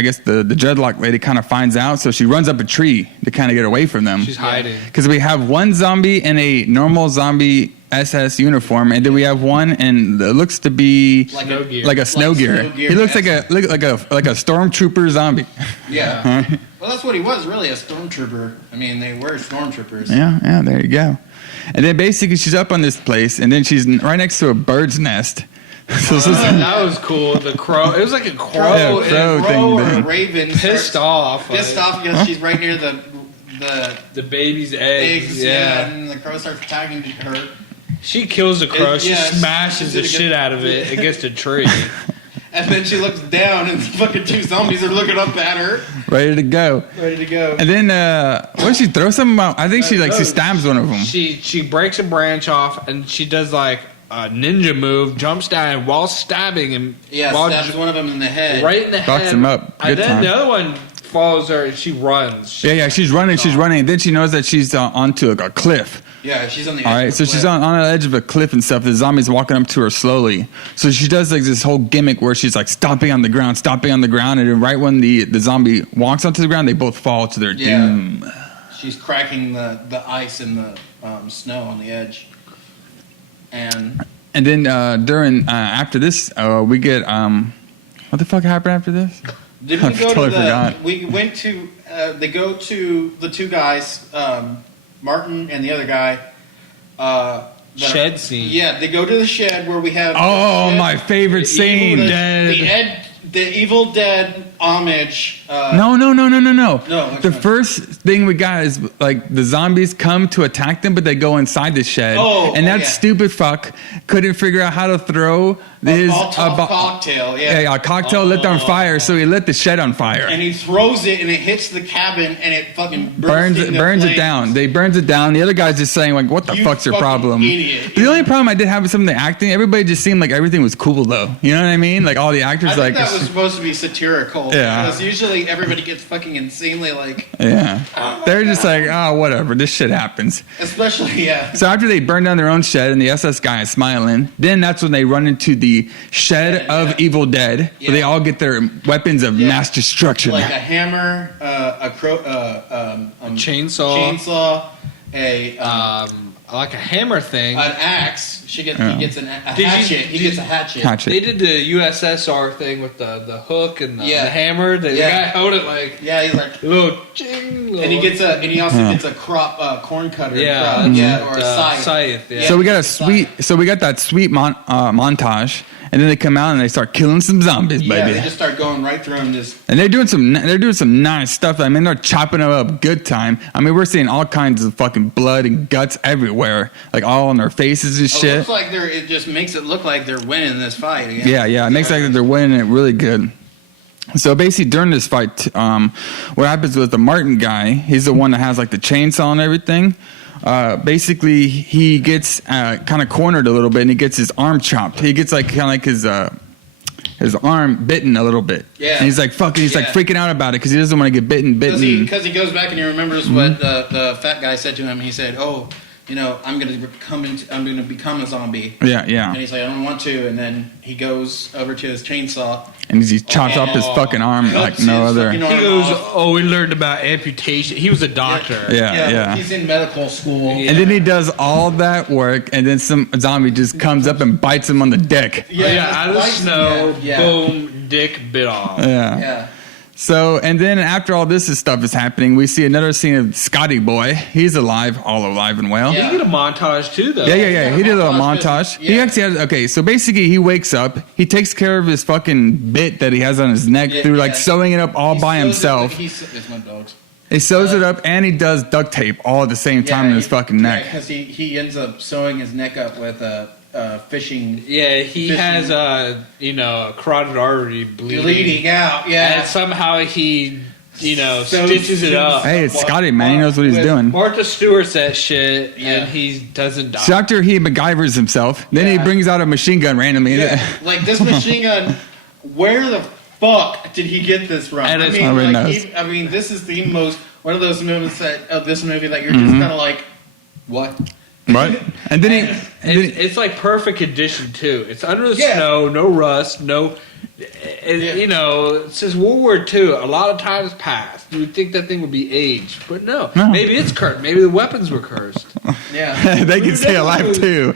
guess the dreadlock lady kind of finds out, so she runs up a tree to kind of get away from them. She's hiding because we have one zombie in a normal zombie SS uniform, and then we have one and it looks to be like a snow gear. He looks like a stormtrooper zombie. Yeah. Well, that's what he was, really, a stormtrooper. I mean, they were stormtroopers. Yeah. There you go. And then basically she's up on this place, and then she's right next to a bird's nest. That was cool. The crow. It was like a crow. Yeah, crow thing. Or a raven. Pissed off because she's right near the baby's eggs. Yeah. And the crow starts attacking her. She kills the crow. She smashes the shit out of it against a tree. And then she looks down, and the fucking 2 zombies are looking up at her. Ready to go. And then, what did she throw something out? I think she stabs one of them. She breaks a branch off, and she does like a ninja move, jumps down while stabbing him. Yeah, stabs one of them in the head. Right in the head. Fucks him up. Good And then time. the other one follows her, and she runs. She's running, and then she knows that she's onto a cliff. Yeah, she's on the edge. All right, so she's on the edge of a cliff and stuff. The zombie's walking up to her slowly. So she does like this whole gimmick where she's like stomping on the ground, and then right when the zombie walks onto the ground, they both fall to their doom. She's cracking the ice and the snow on the edge. And then after this, we get what the fuck happened after this? Did we I go totally to forgot. We went to. They go to the 2 guys, Martin and the other guy. Shed scene. Yeah, they go to the shed where we have. My favorite scene. The Evil Dead homage. No. No, The first thing we got is like the zombies come to attack them, but they go inside the shed. And that stupid fuck couldn't figure out how to throw his cocktail. a cocktail lit on fire, so he lit the shed on fire. And he throws it, and it hits the cabin, and it fucking burns it down. They burns it down. The other guy's just saying like, "What the fuck's your problem?" Idiot. The only problem I did have with some of the acting, everybody just seemed like everything was cool though. You know what I mean? Like all the actors, I think that was supposed to be satirical. Yeah. Because usually everybody gets fucking insanely like. Yeah. They're just like, oh, whatever. This shit happens. Especially, yeah. So after they burn down their own shed and the SS guy is smiling, then that's when they run into the shed of Evil Dead, where they all get their weapons of mass destruction. Like a hammer, a chainsaw, like a hammer thing, an axe. He gets a hatchet. He gets a hatchet. They did the USSR thing with the hook and the hammer. The guy held it like he's like little ching. And he also gets a corn cutter. Or a scythe. Yeah. So we got that sweet montage. And then they come out and they start killing some zombies, baby. Yeah, they just start going right through them. And they're doing some nice stuff. I mean, they're chopping them up good time. I mean, we're seeing all kinds of fucking blood and guts everywhere, like all on their faces and shit. It looks like it just makes it look like they're winning this fight. Yeah, it makes it like they're winning it really good. So basically, during this fight, what happens with the Martin guy? He's the one that has like the chainsaw and everything. Basically, he gets kind of cornered a little bit, and he gets his arm chopped. He gets like kind of like his arm bitten a little bit. Yeah. And he's like fucking. He's like freaking out about it because he doesn't want to get bitten. Because he goes back and he remembers what the fat guy said to him. He said, "Oh, I'm going to become a zombie." Yeah. And he's like, "I don't want to." And then he goes over to his chainsaw. And he chops off his fucking arm like no other. He goes, "Oh, we learned about amputation." He was a doctor. Yeah. He's in medical school. And then he does all that work, and then some zombie just comes up and bites him on the dick. Out of the snow, boom, dick bit off. Yeah. So, and then after all this stuff is happening, we see another scene of Scotty Boy. He's all alive and well. Yeah. He did a montage too, though. Yeah. He did a little montage. He actually had, so basically he wakes up, he takes care of his fucking bit that he has on his neck through like sewing it up all by himself. It's my dog's. He sews it up and he does duct tape all at the same time in his fucking neck. Because he ends up sewing his neck up with fishing. Yeah, he has a carotid artery bleeding out. Yeah, and somehow he stitches it up. Hey, it's Scotty, man. He knows what he's doing. Martha Stewart's that shit, and he doesn't die. So after he MacGyvers himself, then he brings out a machine gun randomly. Yeah. Like this machine gun, where the fuck did he get this from? And I mean, this is the most one of those movies that just kind of like, what? Right, and then it's like perfect condition too. It's under the snow, no rust, no. It says World War II. A lot of times passed. You would think that thing would be aged, but no. Maybe it's cursed. Maybe the weapons were cursed. Yeah, they can stay alive too.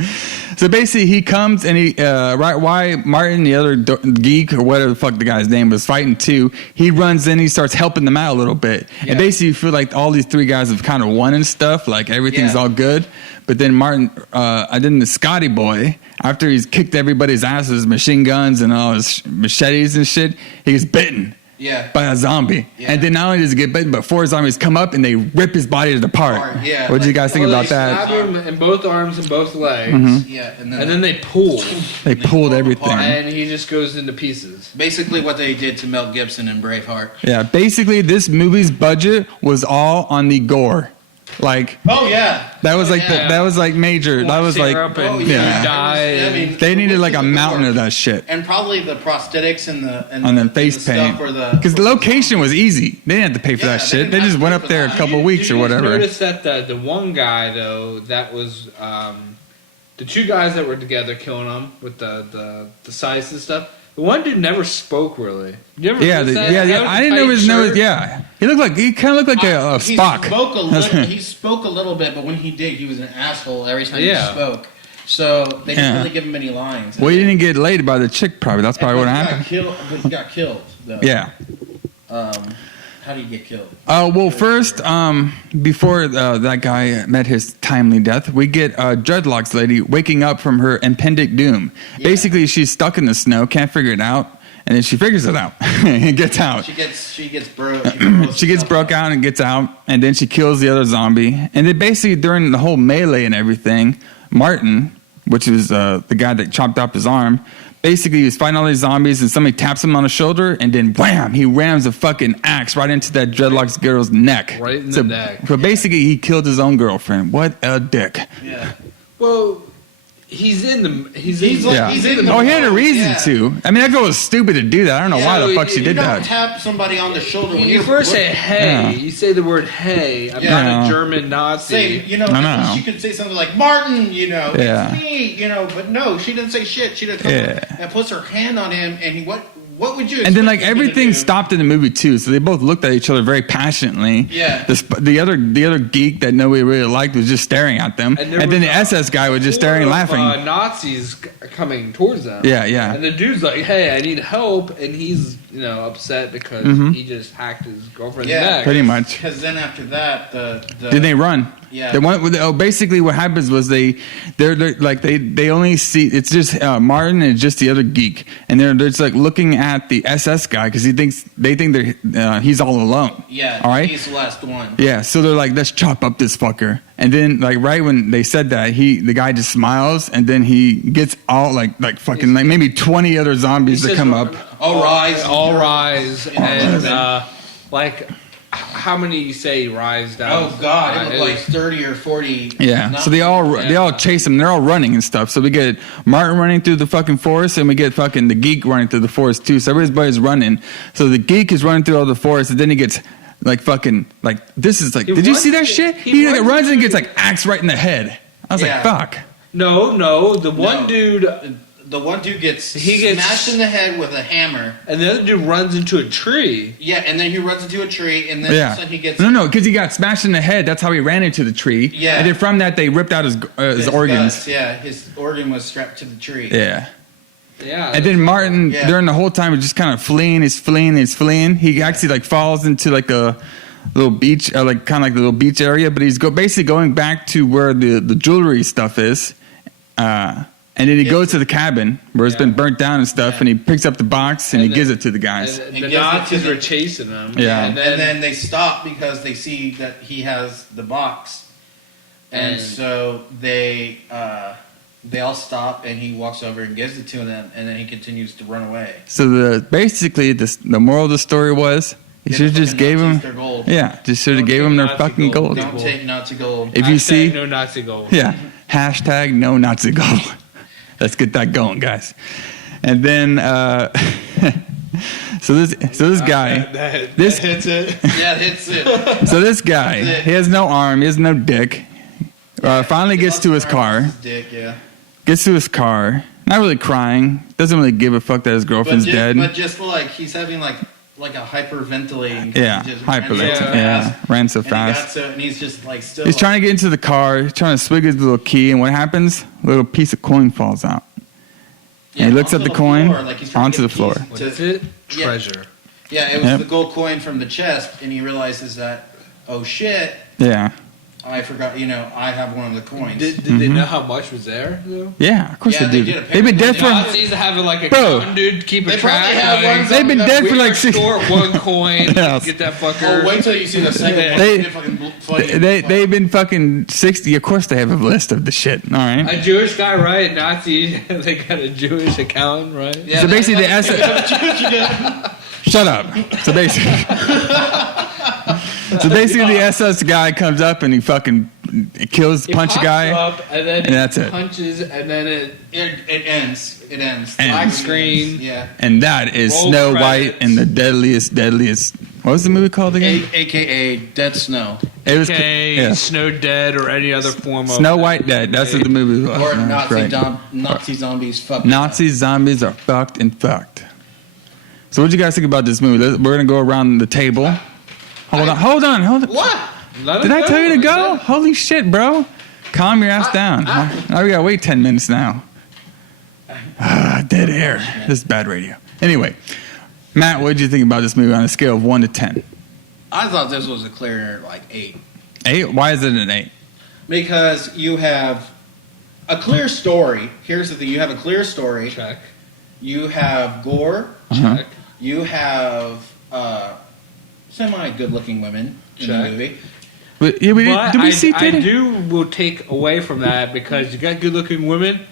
So basically, he comes and he why Martin, the other geek or whatever the fuck the guy's name was fighting too. He runs in, he starts helping them out a little bit, and basically you feel like all these three guys have kind of won and stuff. Like everything's all good. But then Martin, then the Scotty boy, after he's kicked everybody's asses, machine guns and all his machetes and shit, he gets bitten. Yeah. by a zombie. Yeah. And then not only does he get bitten, but 4 zombies come up and they rip his body apart. Yeah, What did you guys think about that? Stab him in both arms and both legs, Yeah, and then they pull, They pulled everything. and he just goes into pieces. basically what they did to Mel Gibson in Braveheart. Yeah, basically this movie's budget was all on the gore. Like Oh yeah, that was like yeah. that was like major. That was like Syrup and yeah. die. I mean, they needed like a the mountain gore. of that shit And probably the prosthetics and the on the face paint. Because the location was easy. They didn't have to pay for Yeah, that they shit. didn't They have just to went pay up for there a that. couple weeks or whatever. Notice that the one guy though that was the 2 guys that were together killing him with the size and stuff. The one dude never spoke really. You ever Yeah, notice that? yeah. I didn't know his nose. shirt. Yeah, he kind of looked like a Spock. He spoke a little bit, but when he did, he was an asshole every time he Yeah. spoke. So they didn't Yeah. really give him any lines. Well, he didn't get laid by the chick. Probably that's probably what happened. He got killed. Though. Yeah. How did he get killed? Well, first, before that guy met his timely death, we get Dreadlocks lady waking up from her impending doom. Yeah. Basically, she's stuck in the snow, can't figure it out, and then she figures it out and gets out. She gets broke. She gets broke out and gets out, and then she kills the other zombie. And then basically during the whole melee and everything, Martin, which is the guy that chopped off his arm, basically he was fighting all these zombies, and somebody taps him on the shoulder, and then wham, he rams a fucking axe right into that Dreadlocks girl's neck. Right in the neck. So basically he killed his own girlfriend. What a dick. Yeah. Well, he's in the He's in like- Yeah. he's in the Oh, he had a mode, reason yeah. to. I mean, that girl was stupid to do that. I don't know why the Yeah, fuck she you did You don't that. tap somebody on the shoulder when You you're first say hey. Yeah. You say the word hey. I'm Yeah. not a German Nazi. Say, I know. she could say something like Martin, Yeah. it's me, but no, she didn't say shit. She didn't come Yeah. and puts her hand on him, and he what would you? And then expect like him to everything do? stopped in the movie too, so they both looked at each other very passionately. Yeah. The other geek that nobody really liked was just staring at them, there and then was the SS guy was just staring and laughing. Nazis coming towards them. Yeah, yeah. And the dude's like, "Hey, I need help," and he's upset because he just hacked his girlfriend's neck. Pretty much. Because then after that, the Then they run. Yeah. They want. Basically, what happens was they only see it's just Martin and just the other geek, and they're just like looking at the SS guy because they think he's all alone. yeah, All right. he's the last one. Yeah, so they're like, let's chop up this fucker. And then, like, right when they said that, the guy just smiles, and then he gets all like fucking like maybe 20 other zombies that says, come up. All rise, All rise, Yeah. and like, how many you say rise down? Oh God, it was like 30 or 40. Yeah, so they all chase him. They're all running and stuff. So we get Martin running through the fucking forest, and we get fucking the geek running through the forest too. So everybody's running. So the geek is running through all the forest, and then he gets like fucking like this is like. Did you see that shit? He like, runs and gets like axed right in the head. I was Yeah. like, fuck. No, the one No. dude. The one dude gets gets- smashed in the head with a hammer. And the other dude runs into a tree. Yeah, and then he runs into a tree, and then all of a sudden he gets No, because he got smashed in the head. That's how he ran into the tree. Yeah. And then from that, they ripped out his organs. guts. Yeah, his organ was strapped to the tree. Yeah. Yeah. And then Martin, Yeah. during the whole time, was just kind of fleeing. He's fleeing. He actually like falls into like a little beach, like kind of like the little beach area. But he's basically going back to where the jewelry stuff is. And then he goes to the cabin where it's been burnt down and stuff, and he picks up the box and he gives it to the guys. And He the gives it Nazis to the- were chasing him. Yeah. And And then, then they stop because they see that he has the box, and And- so they all stop, and he walks over and gives it to them, and then he continues to run away. So basically the moral of the story was he Give should have the just fucking gave Nazis them. their gold. Yeah, just should have Don't gave take them their Nazi fucking gold. gold. Don't take Nazi gold. If you Hashtag see, no Nazi gold. yeah, hashtag no Nazi gold. Let's get that going, guys. And then, so this guy, this hits it. Yeah, it's it. so this guy, That's it. he has no arm, he has no dick. Finally gets to his car, Dick, yeah. gets to his car, not really crying, doesn't really give a fuck that his girlfriend's dead. But just like he's having like a hyperventilating. Yeah, He just hyperventilating. ran so Yeah, fast. ran so And fast. and he's just like still. He's trying to get into the car, he's trying to swig his little key, and what happens? A little piece of coin falls out. And he looks at onto the coin, floor, like he's trying to onto get the floor. keys What to- is it? Yeah. Treasure. Yeah, it was Yep. the gold coin from the chest, and he realizes that, oh shit, Yeah. I forgot. I have one of the coins. Did they know how much was there, though? Yeah, of course Yeah, they they did. did. They've been dead for. Nazis having like a Bro. counting dude keep a They track. probably have Like, ones They've been dead for like 6. store one coin. Yes. Get that fucker. Oh, wait till you see the second one. They- Get fucking funny. They've been fucking 60. Of course they have a list of the shit. All right. A Jewish guy, right? Nazi. They got a Jewish accountant, right? Yeah, So basically the Shut up. So basically the SS guy comes up and he fucking kills, punch a guy, up, and then that's it. punches, and then it ends. It ends. black screen. Yeah. and that is Roll Snow credits. White and the deadliest. What was the movie called again? AKA Dead Snow. It was Okay, Snow Dead or any other form of Snow White Dead. That's what the movie was. Or That's right. Nazi zombies. Fuck. Nazi zombies are fucked and fucked. So what do you guys think about this movie? We're gonna go around the table. Hold on. What? Let Did him I tell you to Let go? him- Holy shit, bro. Calm your ass down. Now we gotta wait 10 minutes now. Dead air. This is bad radio. Anyway, Matt, what did you think about this movie on a scale of 1 to 10? I thought this was a clear 8. 8? Why is it an 8? Because you have a clear story. Here's the thing: you have a clear story. Check. You have gore. Check. You have semi-good-looking women in the Check. movie. But, did we see I titty? will take away from that because you got good-looking women,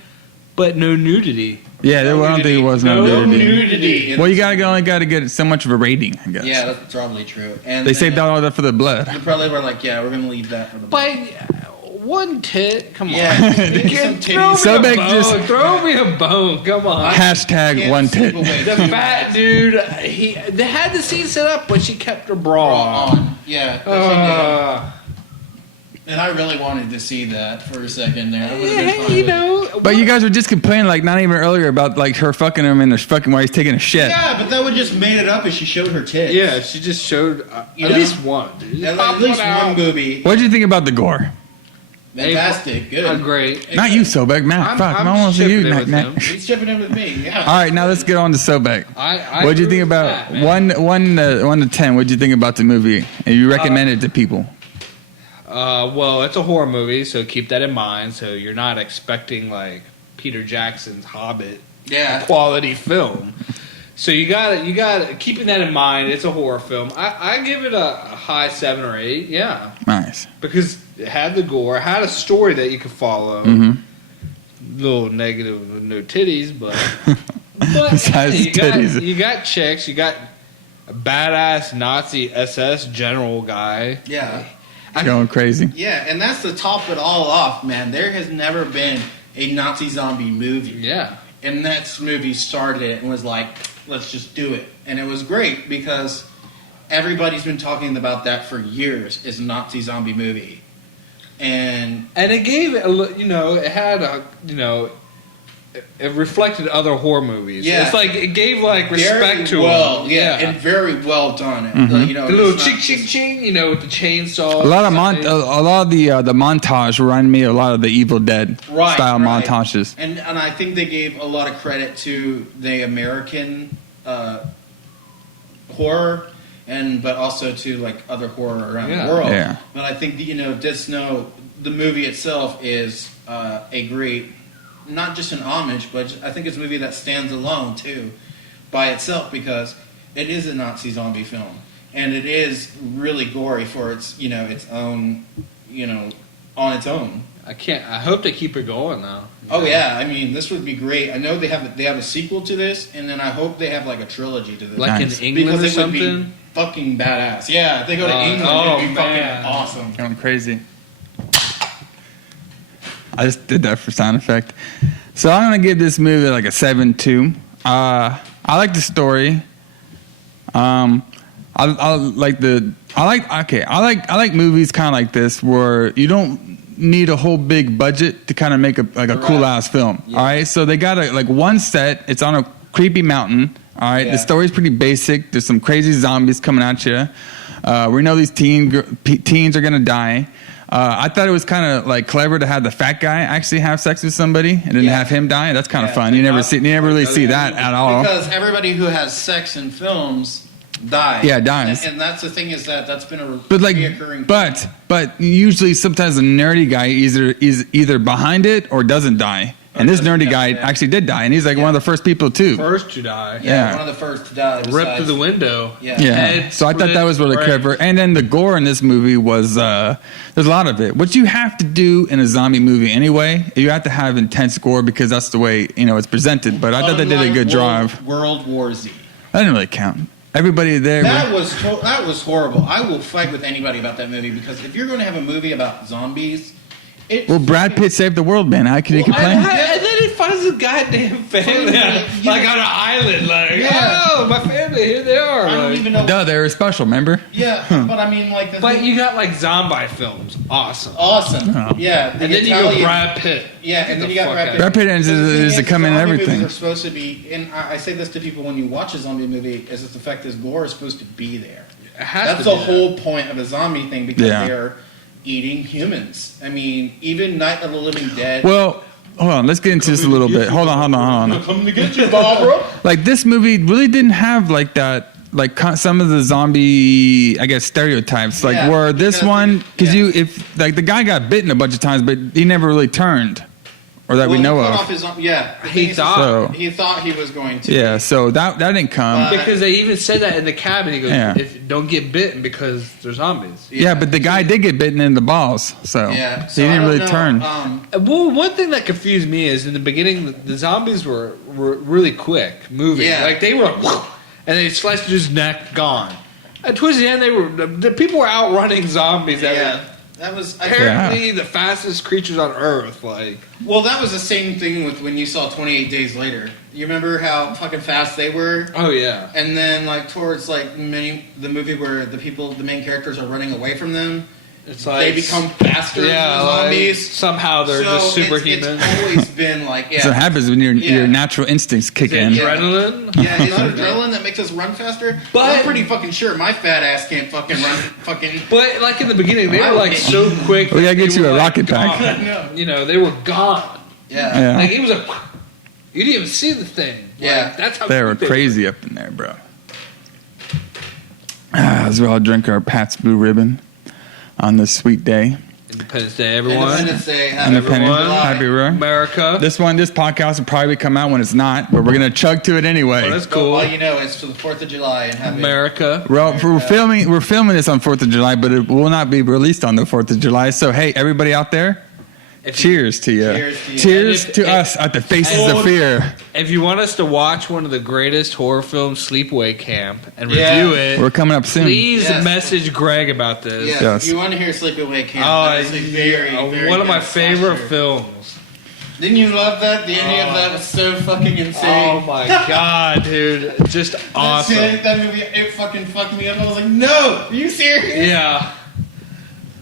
but no nudity. Yeah, I don't think it was no nudity. nudity. Well, you only gotta get so much of a rating, I guess. Yeah, that's probably true. And They saved all that for the blood. They probably were like, yeah, we're gonna leave that for the. But one tit, come on. Yeah, You can't throw me Sobeck a bone. just- Throw me a bone. Come on. Hashtag one tit. The fat dude, they had the scene set up, but she kept her bra on. Yeah. And I really wanted to see that for a second there. That would've been fun. You know. But you guys were just complaining, like, not even earlier about, like, her fucking him in the fucking while he's taking a shit. Yeah, but that would just made it up if she showed her tits. Yeah, she just showed You at know? least one. Dude. At Pop least out. one booby. What did you think about the gore? Fantastic. Good. Great. Not you, Sobeck. Matt, fuck. I want to see you, shipping it Matt. with Matt. him. He's chipping in with me. Yeah. All right, now let's get on to Sobeck. I What did you agree think with about that, man. 1 to 10? What did you think about the movie? And you recommend it to people? Well, it's a horror movie, so keep that in mind. So you're not expecting like Peter Jackson's Hobbit quality film. So you got keeping that in mind. It's a horror film. I give it a high 7 or 8. Yeah, Nice. because it had the gore, it had a story that you could follow. Mm-hmm. Little negative with no titties, but Besides hey, titties. you got chicks. You got a badass Nazi SS general guy. Yeah. Going crazy. Yeah, and that's to top it all off, man. There has never been a Nazi zombie movie. Yeah. And that movie started it and was like, let's just do it. And it was great because everybody's been talking about that for years, is a Nazi zombie movie. And it gave it, it had it reflected other horror movies. Yeah. It's like, it gave, like, respect to well, them. yeah, and very well done. Mm-hmm. The The little it's not ching, ching, just- ching, with the chainsaw. A lot of the montage reminded me of a lot of the Evil Dead style right. montages. And I think they gave a lot of credit to the American horror, but also to like other horror around the world. Yeah. But I think Dead Snow, the movie itself is a great, not just an homage, but I think it's a movie that stands alone too, by itself, because it is a Nazi zombie film, and it is really gory for its its own on its own. I hope they keep it going now. Oh yeah, I mean this would be great. I know they have a sequel to this, and then I hope they have like a trilogy to this. Like Nice. in England because or it would be something. fucking badass. Yeah, if they go to England, it'd be man. fucking awesome. Going crazy. I just did that for sound effect. So I'm gonna give this movie like a 7.2. I like the story. I like movies kind of like this where you don't need a whole big budget to kind of make a cool ass film. Yeah. All right, so they got one set. It's on a creepy mountain. All right, Yeah. the story's pretty basic. There's some crazy zombies coming at you. We know these teens are gonna die. I thought it was kind of like clever to have the fat guy actually have sex with somebody and then have him die. That's kind of fun. You never really see that at all. Because everybody who has sex in films Die. Yeah, dies. And that's the thing is that's been a reoccurring. thing. But usually sometimes the nerdy guy is either behind it or doesn't die. And this nerdy guy actually did die, and he's like one of the first people too. First to die. Yeah, one of the first to die. Ripped through the window. Yeah. So I thought that was really clever. And then the gore in this movie was there's a lot of it. What you have to do in a zombie movie anyway, you have to have intense gore because that's the way it's presented. But I thought they did a good job. World War Z. That didn't really count. Everybody there. That was horrible. I will fight with anybody about that movie because if you're going to have a movie about zombies. Well, Brad Pitt saved the world, man. How can you complain? And then he finds a goddamn family like on an island. Like, oh, my family, here they are. I don't even know. Duh, they were special, remember? Yeah, but I mean, like. But you got like zombie films. Awesome. Oh. Yeah. And then you go Brad Pitt. Yeah, and then you got Brad Pitt. Brad Pitt is to come in everything. Movies are supposed to be, and I say this to people when you watch a zombie movie, is that the fact is gore is supposed to be there. That's the whole point of a zombie thing because they're eating humans. I mean, even Night of the Living Dead. Well, hold on. Let's get into this a little bit. Hold on. I'm coming to get you, Barbara. Like this movie really didn't have like that. Like some of the zombie, I guess, stereotypes. Like where this one, because if like the guy got bitten a bunch of times, but he never really turned. Or that we know of. He thought he was going to. Yeah, so that didn't come. Because they even said that in the cabin. He goes, don't get bitten because they're zombies. Yeah, but the guy did get bitten in the balls, so he didn't really turn. Well, one thing that confused me is in the beginning, the zombies were really quick moving. Yeah. Like they were, and they sliced his neck, gone. And towards the end, the people were outrunning zombies. That was apparently the fastest creatures on Earth. Like, well, that was the same thing with when you saw 28 Days Later. You remember how fucking fast they were? Oh yeah. And then like towards like the movie where the main characters are running away from them. It's like they become faster than zombies. Like, somehow they're just superhuman. It's always been like That's what happens when your natural instincts kick in. Adrenaline? Yeah, is it adrenaline that makes us run faster? But I'm pretty fucking sure my fat ass can't fucking run fucking. But like in the beginning, they were like so quick. We gotta get you a rocket pack. They were gone. Yeah. Like it was you didn't even see the thing. Yeah. Like, that's how they were crazy up in there, bro. As we all drink our Pabst Blue Ribbon on this sweet day. Independence Day, everyone. Independence Day, happy America. This podcast will probably come out when it's not, but we're gonna chug to it anyway. Well, that's cool. All you know is for the 4th of July and happy America. Well, we're filming this on 4th of July, but it will not be released on the 4th of July. So hey, everybody out there. Cheers to you. Cheers to us at the Faces of Fear. If you want us to watch one of the greatest horror films, Sleepaway Camp, and review it, we're coming up soon. Please message Greg about this. Yes. If you want to hear Sleepaway Camp, that is very one of my favorite films. Didn't you love that? The ending of that was so fucking insane. Oh my god, dude. Just awesome. That movie, it fucking fucked me up. I was like, no! Are you serious? Yeah.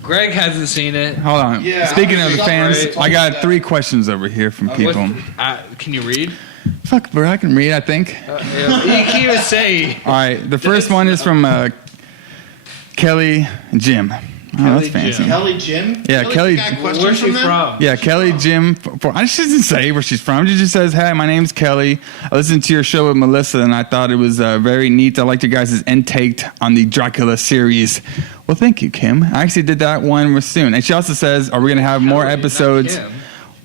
Greg hasn't seen it. Hold on. Yeah, Speaking of the fans, I got 3 questions over here from people. Can you read? Fuck, bro, I can read, I think. You can't even say. All right, the first one is from Kelly Jim. Oh, that's fancy. Kelly Jim? Yeah, Kelly. Where's she from? Yeah, Kelly Jim. She doesn't say where she's from. She just says, "Hey, my name's Kelly. I listened to your show with Melissa, and I thought it was very neat. I liked your guys' intake on the Dracula series." Well, thank you, Kim. I actually did that one soon. And she also says, "Are we gonna have more episodes?"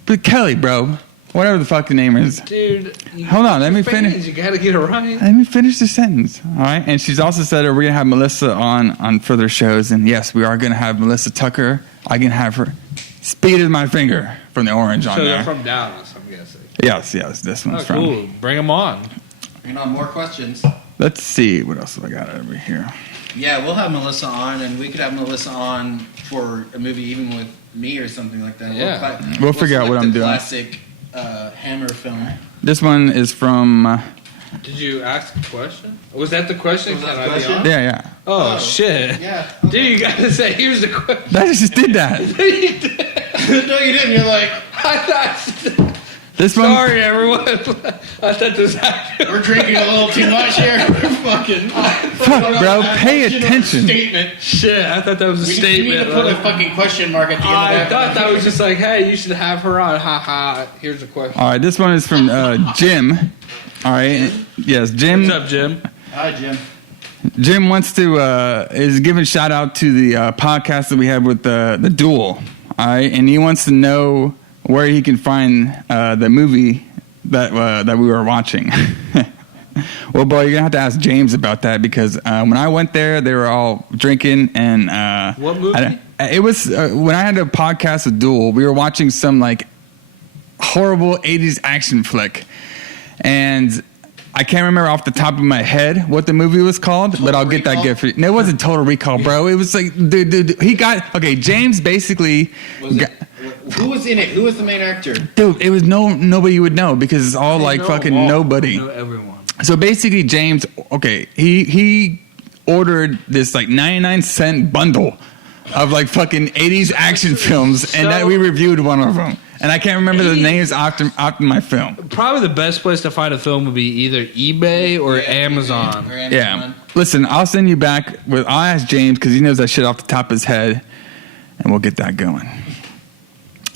But Kelly, bro. Whatever the fuck the name is. Dude. Hold on, let me finish. You gotta get it right. Let me finish the sentence. All right. And she's also said, are we going to have Melissa on further shows? And yes, we are going to have Melissa Tucker. I can have her. Speed as my finger from the orange on there. there. So they're from Dallas, I'm guessing. Yes. This one's from. Cool. Bring them on. Bring on more questions. Let's see. What else have I got over here? Yeah, we'll have Melissa on, and we could have Melissa on for a movie even with me or something like that. Yeah. We'll figure out what I'm doing. Classic Hammer film. This one is from. Did you ask a question? Was that the question? Was that the question? Yeah. Oh, shit. Yeah. Okay. Dude, you gotta say, here's the question. I just did that. No, you didn't. You're like, I thought. This one. Sorry, everyone. I thought this happened. We're drinking a little too much here. We're fucking. Fuck, bro. Pay attention. Statement. Shit, I thought that was a statement. You need to put a fucking question mark at the end of that. I thought that was just like, hey, you should have her on. Ha ha. Here's the question. All right, this one is from Jim. All right. Yes, Jim. What's up, Jim? Hi, Jim. Jim wants to is giving a shout out to the podcast that we had with the Duel. All right, and he wants to know where he can find the movie that we were watching. Well, boy, you're gonna have to ask James about that because when I went there, they were all drinking and what movie? It was when I had a podcast with Duel. We were watching some like horrible '80s action flick, and I can't remember off the top of my head what the movie was called, but I'll get that gift for you. No, it wasn't Total Recall, bro. It was like, dude, he got okay. James basically. Who was in it? Who was the main actor? Dude, it was nobody you would know because it's all like fucking nobody. I know everyone. So basically, James, okay, he ordered this like 99-cent bundle of like fucking 80s action films, and that we reviewed one of them. And I can't remember the names after my film. Probably the best place to find a film would be either eBay or Amazon. Yeah. Listen, I'll send you back with. I'll ask James because he knows that shit off the top of his head, and we'll get that going.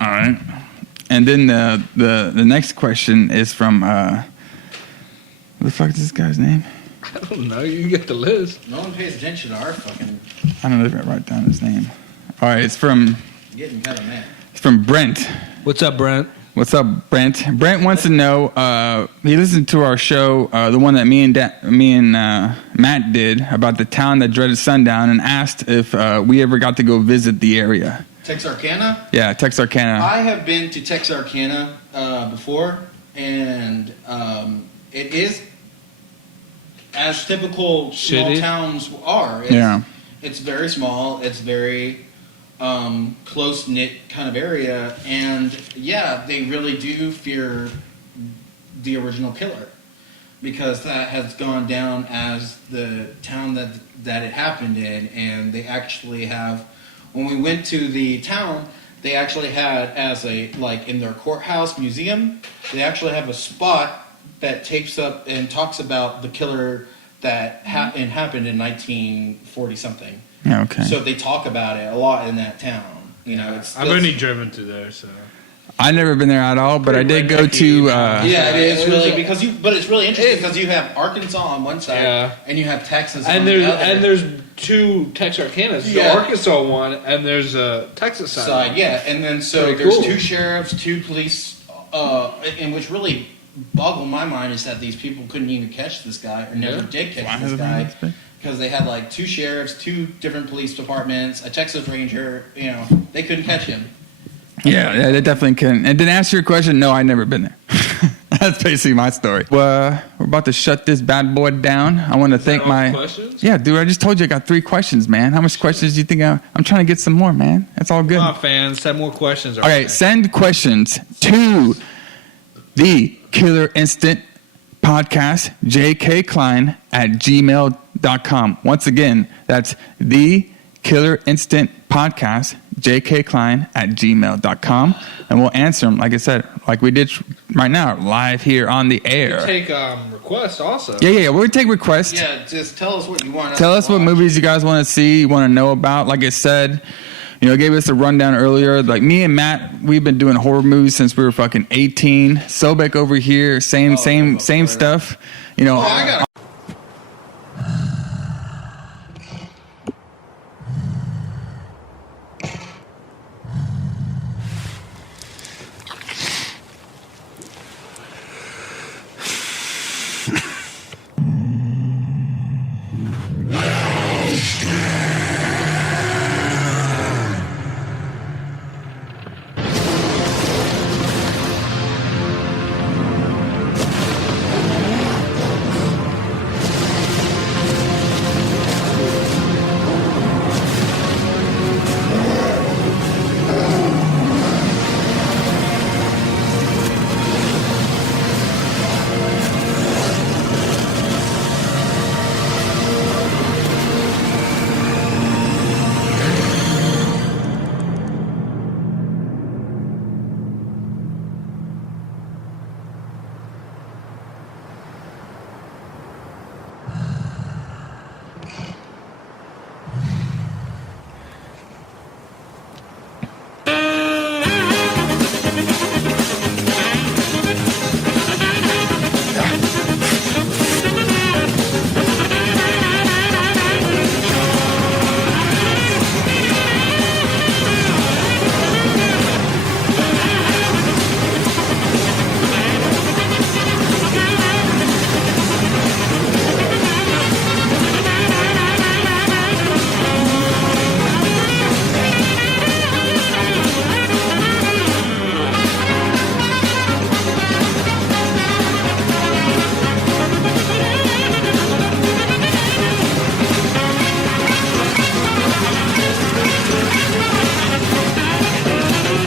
All right. And then the next question is from what the fuck is this guy's name? I don't know. You can get the list. No one pays attention to our fucking. I don't know if I write down his name. All right, it's from. I'm getting kind of mad. It's from Brent. What's up, Brent? What's up, Brent? Brent wants to know. He listened to our show, the one that me and Matt did about the town that dreaded sundown, and asked if we ever got to go visit the area. Texarkana? Yeah, Texarkana. I have been to Texarkana before, and it is as typical small towns are. It's very small. It's very close-knit kind of area, and yeah, they really do fear the original killer because that has gone down as the town that it happened in, and they actually have. When we went to the town, they actually had as a like in their courthouse museum, they actually have a spot that tapes up and talks about the killer that happened in 1940 something. Yeah, okay. So they talk about it a lot in that town. You know, I've only driven to there, so I've never been there at all, but I did go to. Yeah, it is really but it's really interesting because you have Arkansas on one side, and you have Texas on the other. And there's two Texarkanas, the Arkansas one, and there's a Texas side. Yeah, and then so there's two sheriffs, two police, and which really boggled my mind is that these people couldn't even catch this guy or never did catch this guy. Because they had like two sheriffs, two different police departments, a Texas Ranger, they couldn't catch him. Yeah, they definitely couldn't. And to answer your question, no, I've never been there. That's basically my story. We're about to shut this bad boy down. I want to thank my... questions? Yeah, dude, I just told you I got 3 questions, man. How much questions do you think I'm trying to get some more, man? That's all good. Come on, fans, send more questions. Okay, send questions to the Killer Instant Podcast, JK Cline at gmail.com. Once again, that's the Killer Instant Podcast, JK Cline at gmail.com. And we'll answer them, like I said, like we did right now, live here on the air. We take requests also. Yeah, we're going to take requests. Yeah, just tell us what you want. Tell us what movies you guys want to see, you want to know about. Like I said, gave us a rundown earlier. Like me and Matt, we've been doing horror movies since we were fucking 18. Sobeck over here, same stuff. I got